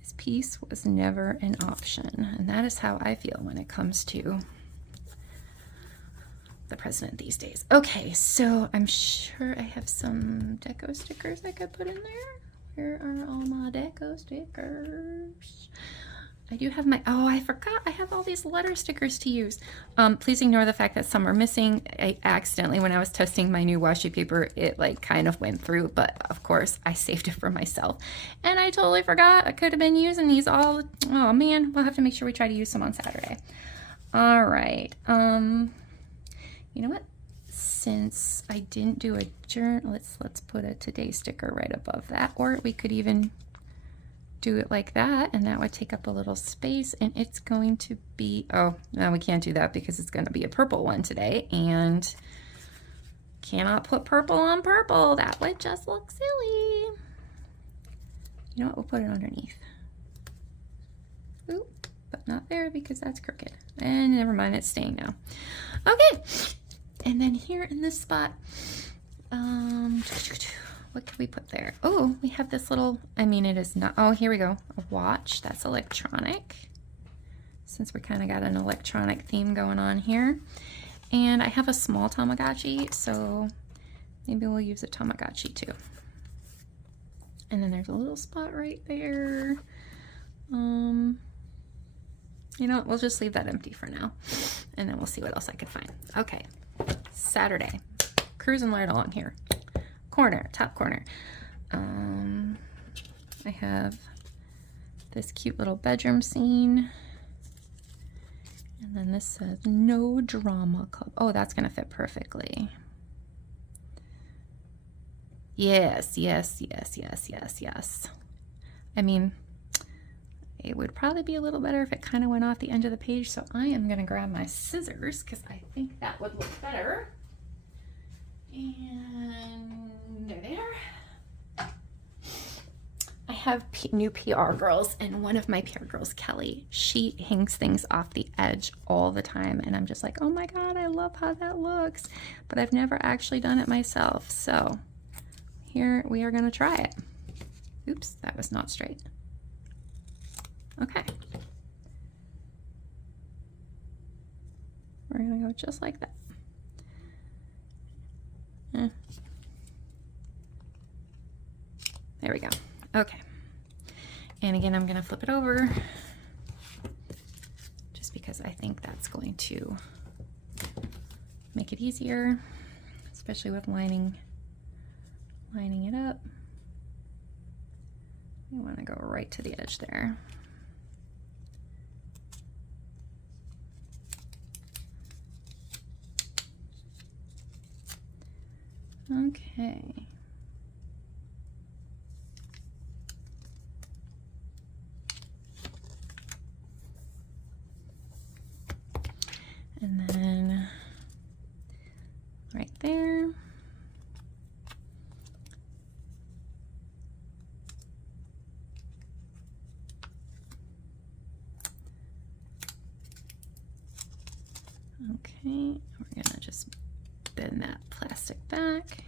His piece was never an option. And that is how I feel when it comes to the president these days. Okay, so I'm sure I have some deco stickers I could put in there. Where are all my deco stickers? I do have my, oh, I forgot I have all these letter stickers to use. Please ignore the fact that some are missing. I accidentally, when I was testing my new washi paper, it like kind of went through, but of course I saved it for myself. And I totally forgot. I could have been using these all, oh man, we'll have to make sure we try to use some on Saturday. All right, you know what? Since I didn't do a journal, let's put a today sticker right above that, or we could even do it like that, and that would take up a little space, and it's going to be, oh, no, we can't do that because it's going to be a purple one today, and cannot put purple on purple. That would just look silly. You know what? We'll put it underneath. Oop, but not there because that's crooked. And never mind, it's staying now. Okay. And then here in this spot, what can we put there? Oh, we have this little, I mean, it is not, oh, here we go. A watch, that's electronic. Since we kind of got an electronic theme going on here. And I have a small Tamagotchi, so maybe we'll use a Tamagotchi too. And then there's a little spot right there. You know what, we'll just leave that empty for now. And then we'll see what else I can find. Okay. Saturday, cruising right along here. Corner, top corner. I have this cute little bedroom scene. And then this says no drama club. Oh, that's gonna fit perfectly. Yes, yes, yes, yes, yes, yes. I mean, it would probably be a little better if it kind of went off the end of the page, so I am going to grab my scissors because I think that would look better. And there they are. I have new PR girls, and one of my PR girls, Kelly, she hangs things off the edge all the time, and I'm just like, oh my god, I love how that looks, but I've never actually done it myself, so here we are going to try it. Oops, that was not straight. Okay. We're gonna go just like that. There we go. Okay. And again, I'm gonna flip it over just because I think that's going to make it easier, especially with lining it up. You want to go right to the edge there. Okay. And then right there. Okay, we're gonna just bend that plastic back,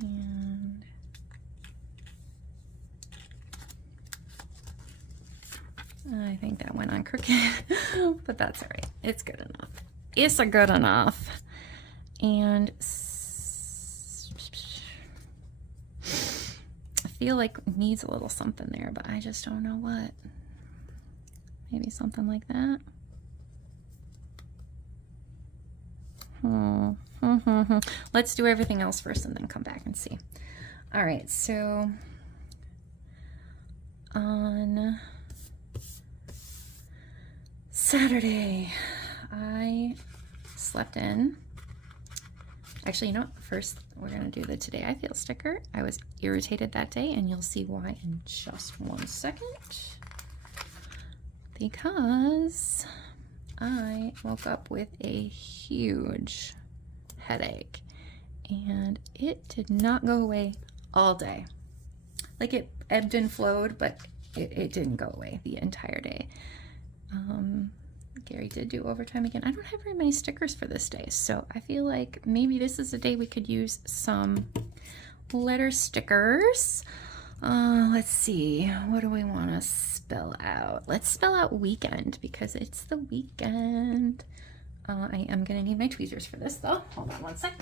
and I think that went on crooked, but that's all right. It's good enough. It's a good enough. And I feel like it needs a little something there, but I just don't know what. Maybe something like that. Let's do everything else first and then come back and see. All right, so on Saturday, I slept in. Actually, you know what? First, we're gonna do the Today I Feel sticker. I was irritated that day, and you'll see why in just 1 second. Because I woke up with a huge headache, and it did not go away all day. Like, it ebbed and flowed, but it didn't go away the entire day. Gary did do overtime again. I don't have very many stickers for this day, so I feel like maybe this is a day we could use some letter stickers. Let's see, what do we want to spell out? Let's spell out weekend, because it's the weekend. I am gonna need my tweezers for this though. Hold on 1 second.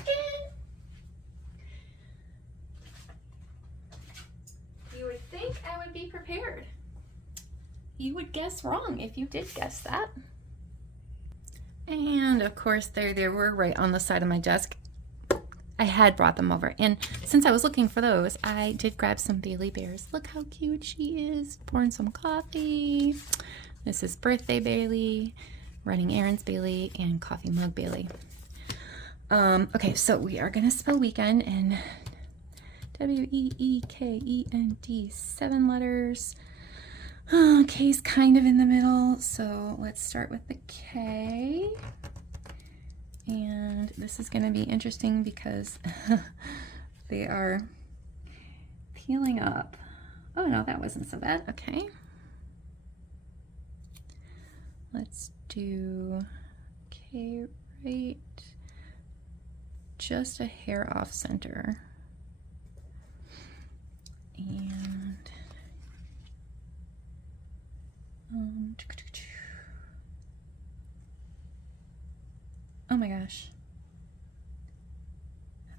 You would think I would be prepared. You would guess wrong if you did guess that. And of course, there they were right on the side of my desk. I had brought them over, and since I was looking for those, I did grab some Bailey Bears. Look how cute she is, pouring some coffee. This is Birthday Bailey, Running Errands Bailey, and Coffee Mug Bailey. Okay, so we are gonna spell weekend in W-E-E-K-E-N-D, 7 letters. K's kind of in the middle, so let's start with the K. And this is going to be interesting because they are peeling up. Oh no, that wasn't so bad. Okay. Let's do K right just a hair off center. And oh my gosh.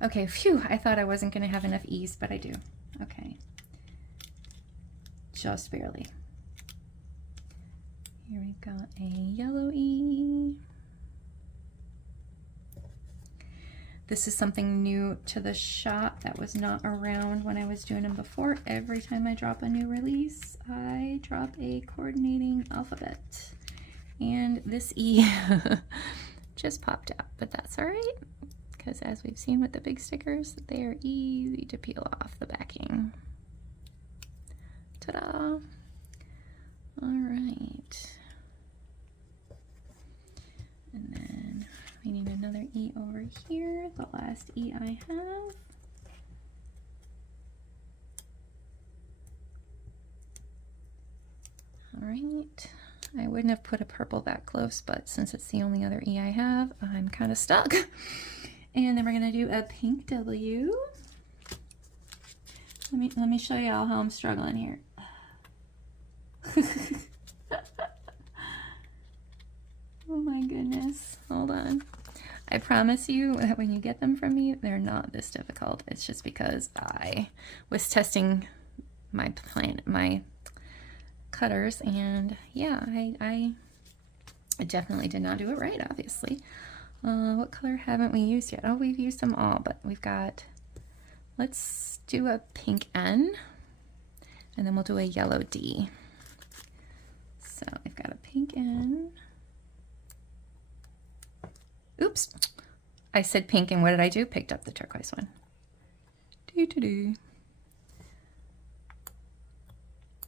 Okay, phew, I thought I wasn't going to have enough E's, but I do. Okay. Just barely. Here we've got a yellow E. This is something new to the shop that was not around when I was doing them before. Every time I drop a new release, I drop a coordinating alphabet. And this E just popped out, but that's all right, because as we've seen with the big stickers, they are easy to peel off the backing. Ta-da! All right. And then we need another E over here, the last E I have. All right. I wouldn't have put a purple that close, but since it's the only other E I have, I'm kind of stuck. And then we're gonna do a pink W. Let me show y'all how I'm struggling here. Oh my goodness, hold on. I promise you that when you get them from me, they're not this difficult. It's just because I was testing my cutters, and yeah, I definitely did not do it right, obviously. What color haven't we used yet? Oh, we've used them all, but we've got, let's do a pink N, and then we'll do a yellow D. So we've got a pink N. Oops, I said pink, and what did I do? Picked up the turquoise one. Doo-doo-doo.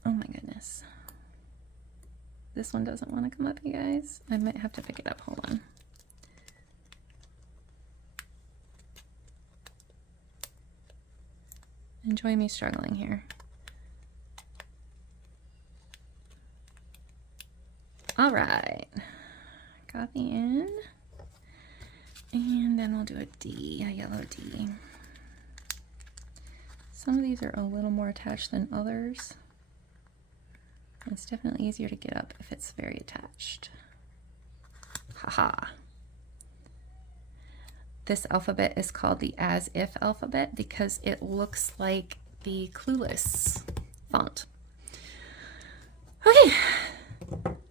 Oh my goodness. This one doesn't want to come up, you guys. I might have to pick it up. Hold on. Enjoy me struggling here. All right. Got the N. And then we'll do a D, a yellow D. Some of these are a little more attached than others. It's definitely easier to get up if it's very attached. Haha. This alphabet is called the as if alphabet because it looks like the Clueless font. Okay.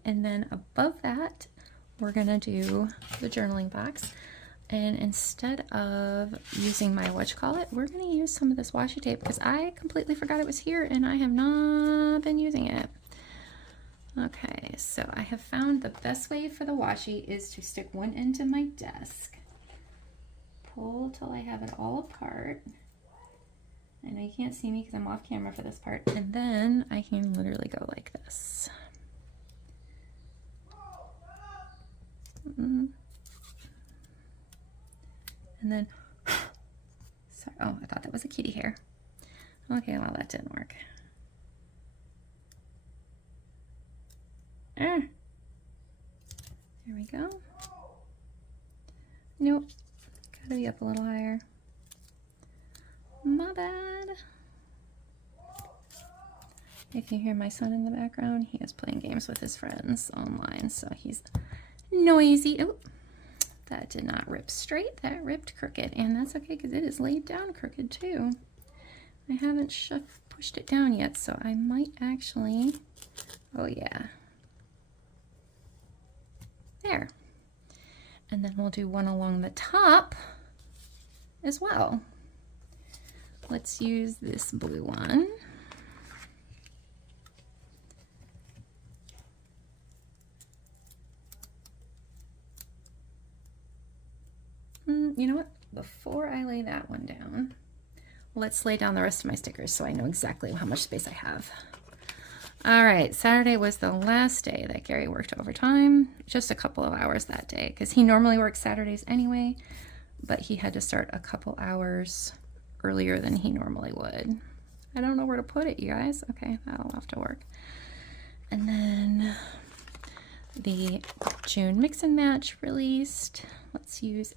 And then above that, we're gonna do the journaling box. And instead of using my whatchamacallit, we're gonna use some of this washi tape because I completely forgot it was here and I have not been using it. Okay, so I have found the best way for the washi is to stick one end to my desk, pull till I have it all apart. I know you can't see me because I'm off camera for this part, and then I can literally go like this. And then, sorry, oh, I thought that was a kitty hair. Okay, well, that didn't work. There we go. Nope, gotta be up a little higher. My bad. If you hear my son in the background, he is playing games with his friends online, so he's noisy. Oh, that did not rip straight, that ripped crooked, and that's okay because it is laid down crooked too. I haven't pushed it down yet, so I might actually, oh yeah. There. And then we'll do one along the top as well. Let's use this blue one. You know what? Before I lay that one down, let's lay down the rest of my stickers so I know exactly how much space I have. All right, Saturday was the last day that Gary worked overtime, just a couple of hours that day, because he normally works Saturdays anyway, but he had to start a couple hours earlier than he normally would. I don't know where to put it, you guys. Okay, that'll have to work. And then the June Mix and Match released. Let's use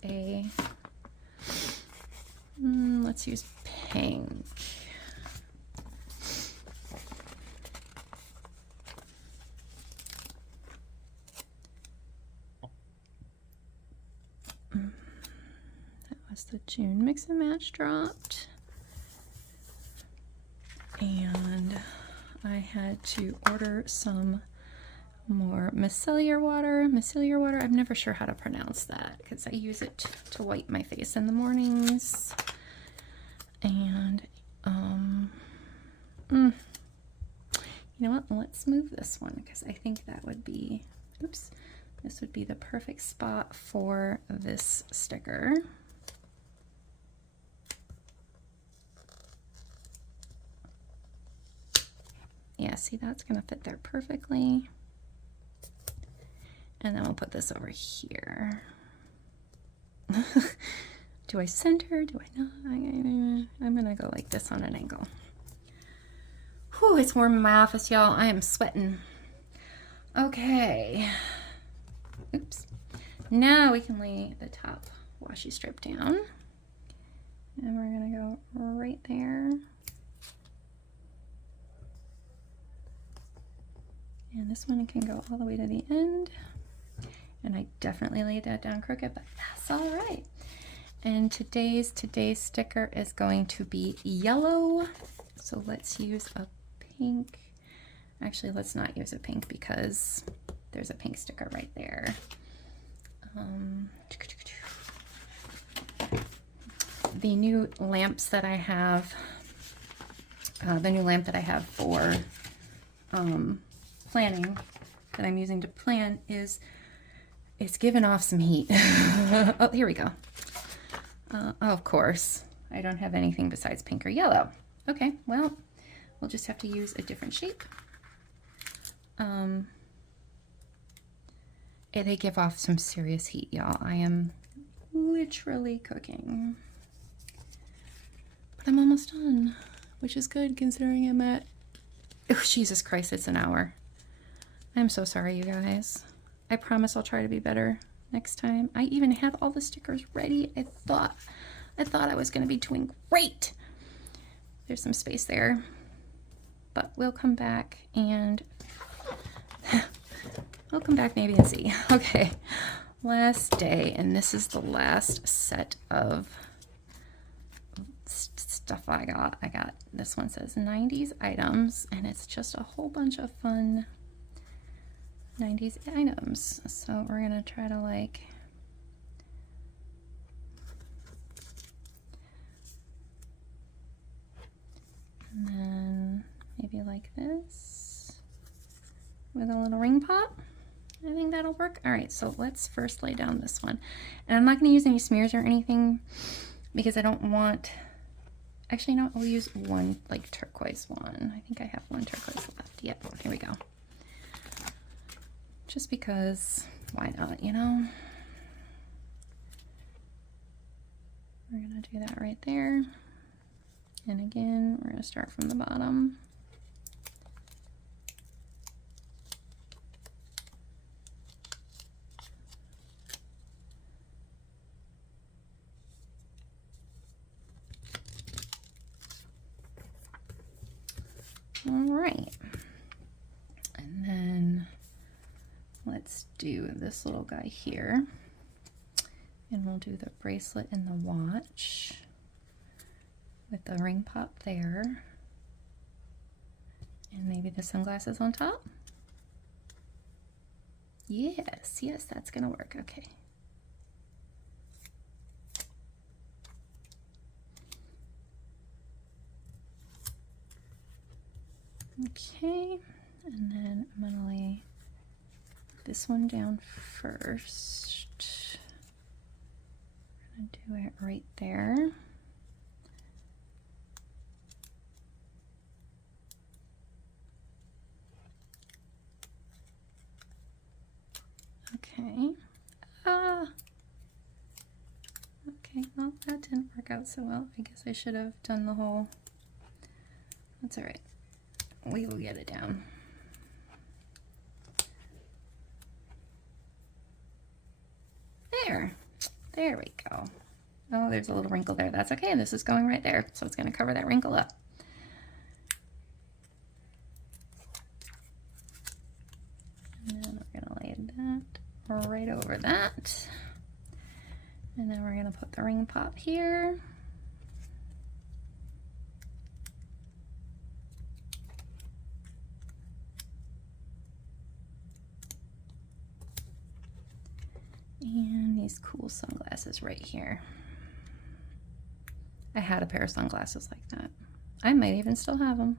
let's use pink. The June Mix and Match dropped, and I had to order some more micellar water. I'm never sure how to pronounce that because I use it to wipe my face in the mornings. And you know what, let's move this one because I think that would be, oops, this would be the perfect spot for this sticker. Yeah, see, that's gonna fit there perfectly. And then we'll put this over here. Do I center? Do I not? I'm gonna go like this on an angle. Whew, it's warm in my office, y'all. I am sweating. Okay. Oops. Now we can lay the top washi strip down. And we're gonna go right there. And this one can go all the way to the end. And I definitely laid that down crooked, but that's all right. And today's sticker is going to be yellow. So let's use a pink. Actually, let's not use a pink because there's a pink sticker right there. The new lamps that I have, the new lamp that I have for planning that I'm using to plan is it's giving off some heat. Oh, here we go. Oh, of course. I don't have anything besides pink or yellow. Okay, well, we'll just have to use a different shape. They give off some serious heat, y'all. I am literally cooking. But I'm almost done, which is good considering I'm at, oh, Jesus Christ, it's an hour. I'm so sorry, you guys. I promise I'll try to be better next time. I even have all the stickers ready. I thought I was going to be doing great. There's some space there, but we'll come back and we'll come back maybe and see. Okay, last day, and this is the last set of stuff I got. This one says 90s items, and it's just a whole bunch of fun 90s items. So we're gonna try to like and then maybe like this with a little ring pop. I think that'll work. All right, so let's first lay down this one. And I'm not gonna use any smears or anything because I don't want, actually no, I'll use one like turquoise one. I think I have one turquoise left. Yep, here we go. Just because, why not, you know? We're gonna do that right there. And again, we're gonna start from the bottom. All right, and then let's do this little guy here, and we'll do the bracelet and the watch with the ring pop there, and maybe the sunglasses on top. Yes, yes, that's gonna work. Okay. Okay, and then I'm gonna lay this one down first. I'm gonna do it right there. Okay. Okay, well, that didn't work out so well. I guess I should have done the whole, that's all right. We will get it down. There we go. Oh, there's a little wrinkle there. That's okay. This is going right there. So it's going to cover that wrinkle up. And then we're going to lay that right over that. And then we're going to put the ring pop here. And these cool sunglasses right here. I had a pair of sunglasses like that. I might even still have them.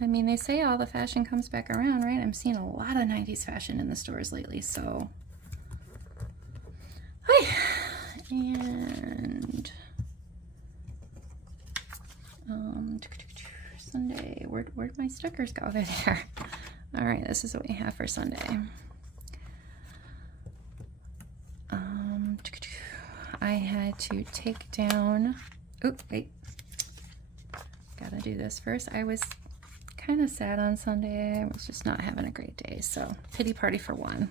I mean, they say all the fashion comes back around, right? I'm seeing a lot of 90s fashion in the stores lately, so. Hi. And Sunday, where'd my stickers go? They're there. All right, this is what we have for Sunday. I had to take down, oh, wait, gotta do this first. I was kind of sad on Sunday. I was just not having a great day, so pity party for one.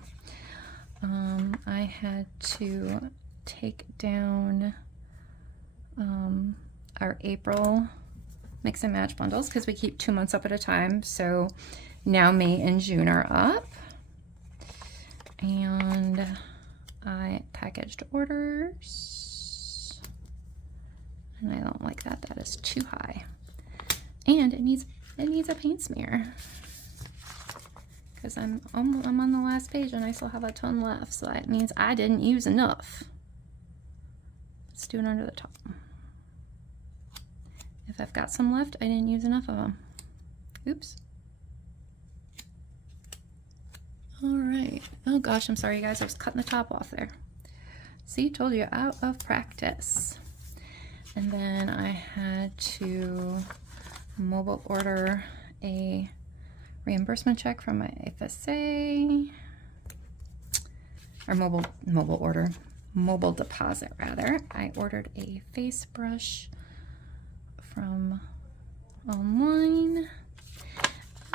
I had to take down our April mix and match bundles because we keep 2 months up at a time. So now May and June are up. And I packaged orders, and I don't like that. That is too high, and it needs a paint smear because I'm on the last page and I still have a ton left. So that means I didn't use enough. Let's do it under the top. If I've got some left, I didn't use enough of them. Oops. All right. Oh gosh, I'm sorry, you guys. I was cutting the top off there. See, told you, out of practice. And then I had to mobile order a reimbursement check from my FSA, or mobile deposit rather. I ordered a face brush from online,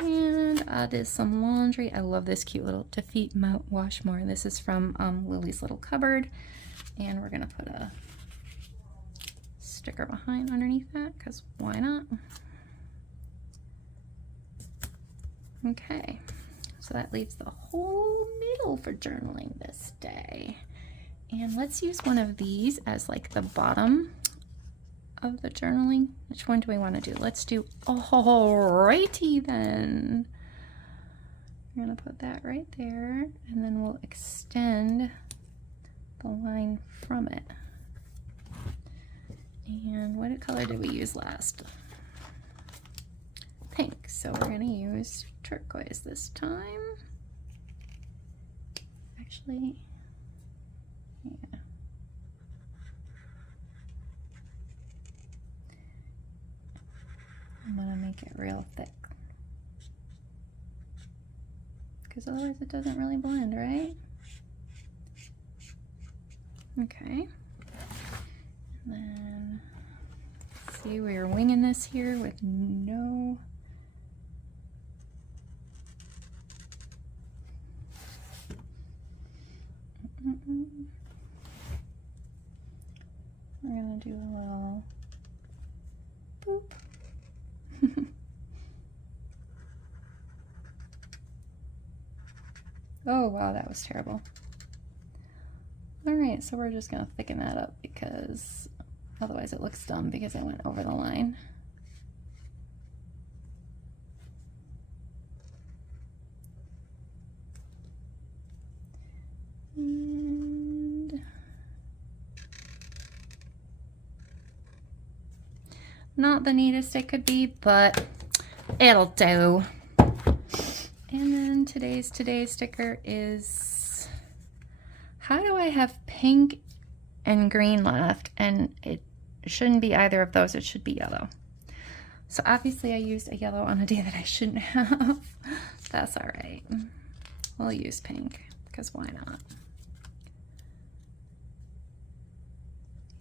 and I did some laundry. I love this cute little Defeat Mouthwash More. This is from Lily's Little Cupboard, and we're gonna put a sticker behind underneath that because why not? Okay, so that leaves the whole middle for journaling this day. And let's use one of these as like the bottom of the journaling. Which one do we want to do? Let's do, alrighty then. I'm gonna put that right there, and then we'll extend the line from it. And what color did we use last? Pink, so we're gonna use turquoise this time. Actually, yeah. I'm gonna make it real thick, because otherwise it doesn't really blend, right? Okay. And then, see, we are winging this here with no we're gonna do a little boop. Oh wow, that was terrible. Alright, so we're just gonna thicken that up because otherwise it looks dumb because I went over the line. And not the neatest it could be, but it'll do. And then today's sticker is, how do I have pink and green left? And it shouldn't be either of those, it should be yellow. So obviously I used a yellow on a day that I shouldn't have. That's all right. We'll use pink, because why not?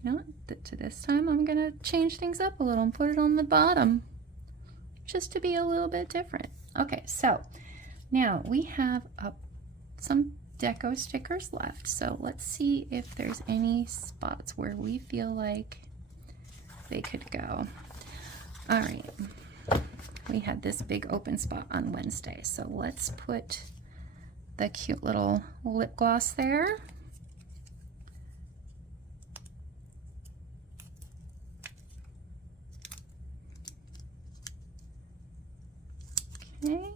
You know what? To this time I'm gonna change things up a little and put it on the bottom, just to be a little bit different. Okay, so now we have some deco stickers left, so let's see if there's any spots where we feel like they could go. All right, we had this big open spot on Wednesday, so let's put the cute little lip gloss there. Okay.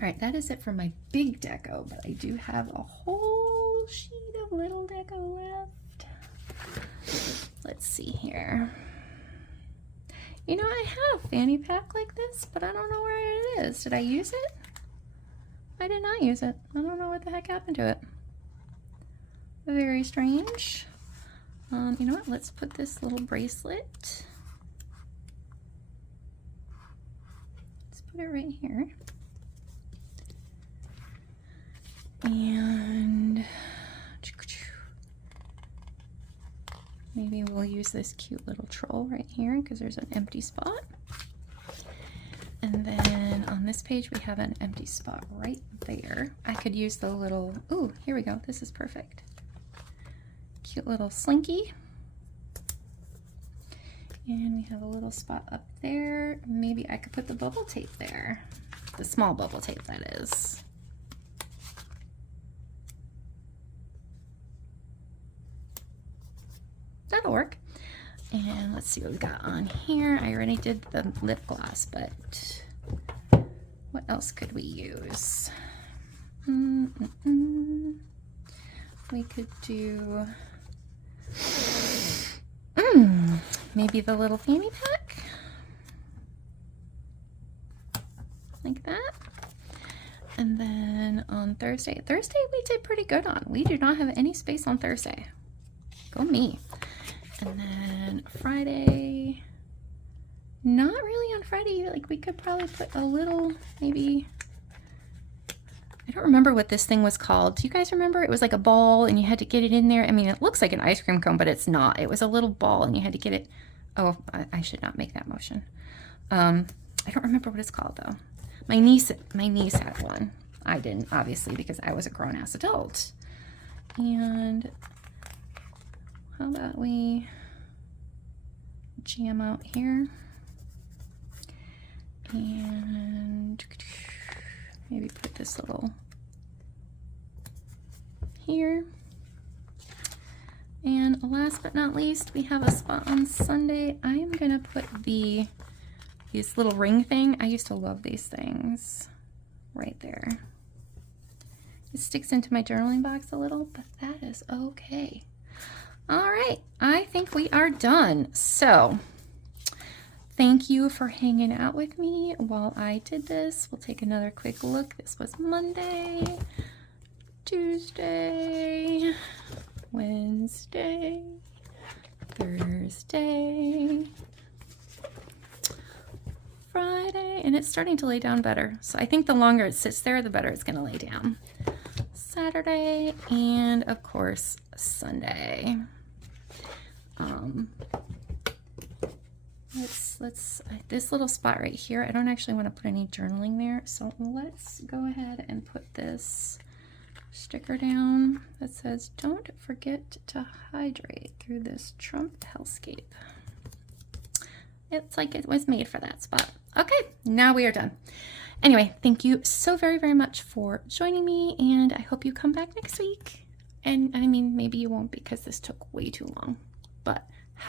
All right, that is it for my big deco, but I do have a whole sheet of little deco left. Let's see here. You know, I had a fanny pack like this, but I don't know where it is. Did I use it? I did not use it. I don't know what the heck happened to it. Very strange. You know what? Let's put this little bracelet. Let's put it right here. And maybe we'll use this cute little troll right here because there's an empty spot. And then on this page we have an empty spot right there. I could use the little, ooh, here we go. This is perfect. Cute little slinky. And we have a little spot up there. Maybe I could put the bubble tape there. The small bubble tape, that is. That'll work. And let's see what we got on here. I already did the lip gloss, but what else could we use? We could do maybe the little fanny pack, like that. And then on Thursday we did pretty good on. We do not have any space on Thursday. Go me. And then Friday, not really on Friday. Like we could probably put a little, maybe, I don't remember what this thing was called. Do you guys remember? It was like a ball and you had to get it in there. I mean, it looks like an ice cream cone, but it's not. It was a little ball and you had to get it. Oh, I should not make that motion. I don't remember what it's called though. My niece had one. I didn't, obviously, because I was a grown-ass adult. And how about we jam out here and maybe put this little here. And last but not least, we have a spot on Sunday. I am gonna put these little ring thing. I used to love these things right there. It sticks into my journaling box a little, but that is okay. All right, I think we are done. So thank you for hanging out with me while I did this. We'll take another quick look. This was Monday, Tuesday, Wednesday, Thursday, Friday, and it's starting to lay down better. So I think the longer it sits there, the better it's gonna lay down. Saturday, and of course, Sunday. This little spot right here, I don't actually want to put any journaling there, so let's go ahead and put this sticker down that says, "Don't forget to hydrate through this Trump hellscape." It's like it was made for that spot. Okay, now we are done. Anyway, thank you so very, very much for joining me, and I hope you come back next week. And I mean, maybe you won't because this took way too long, but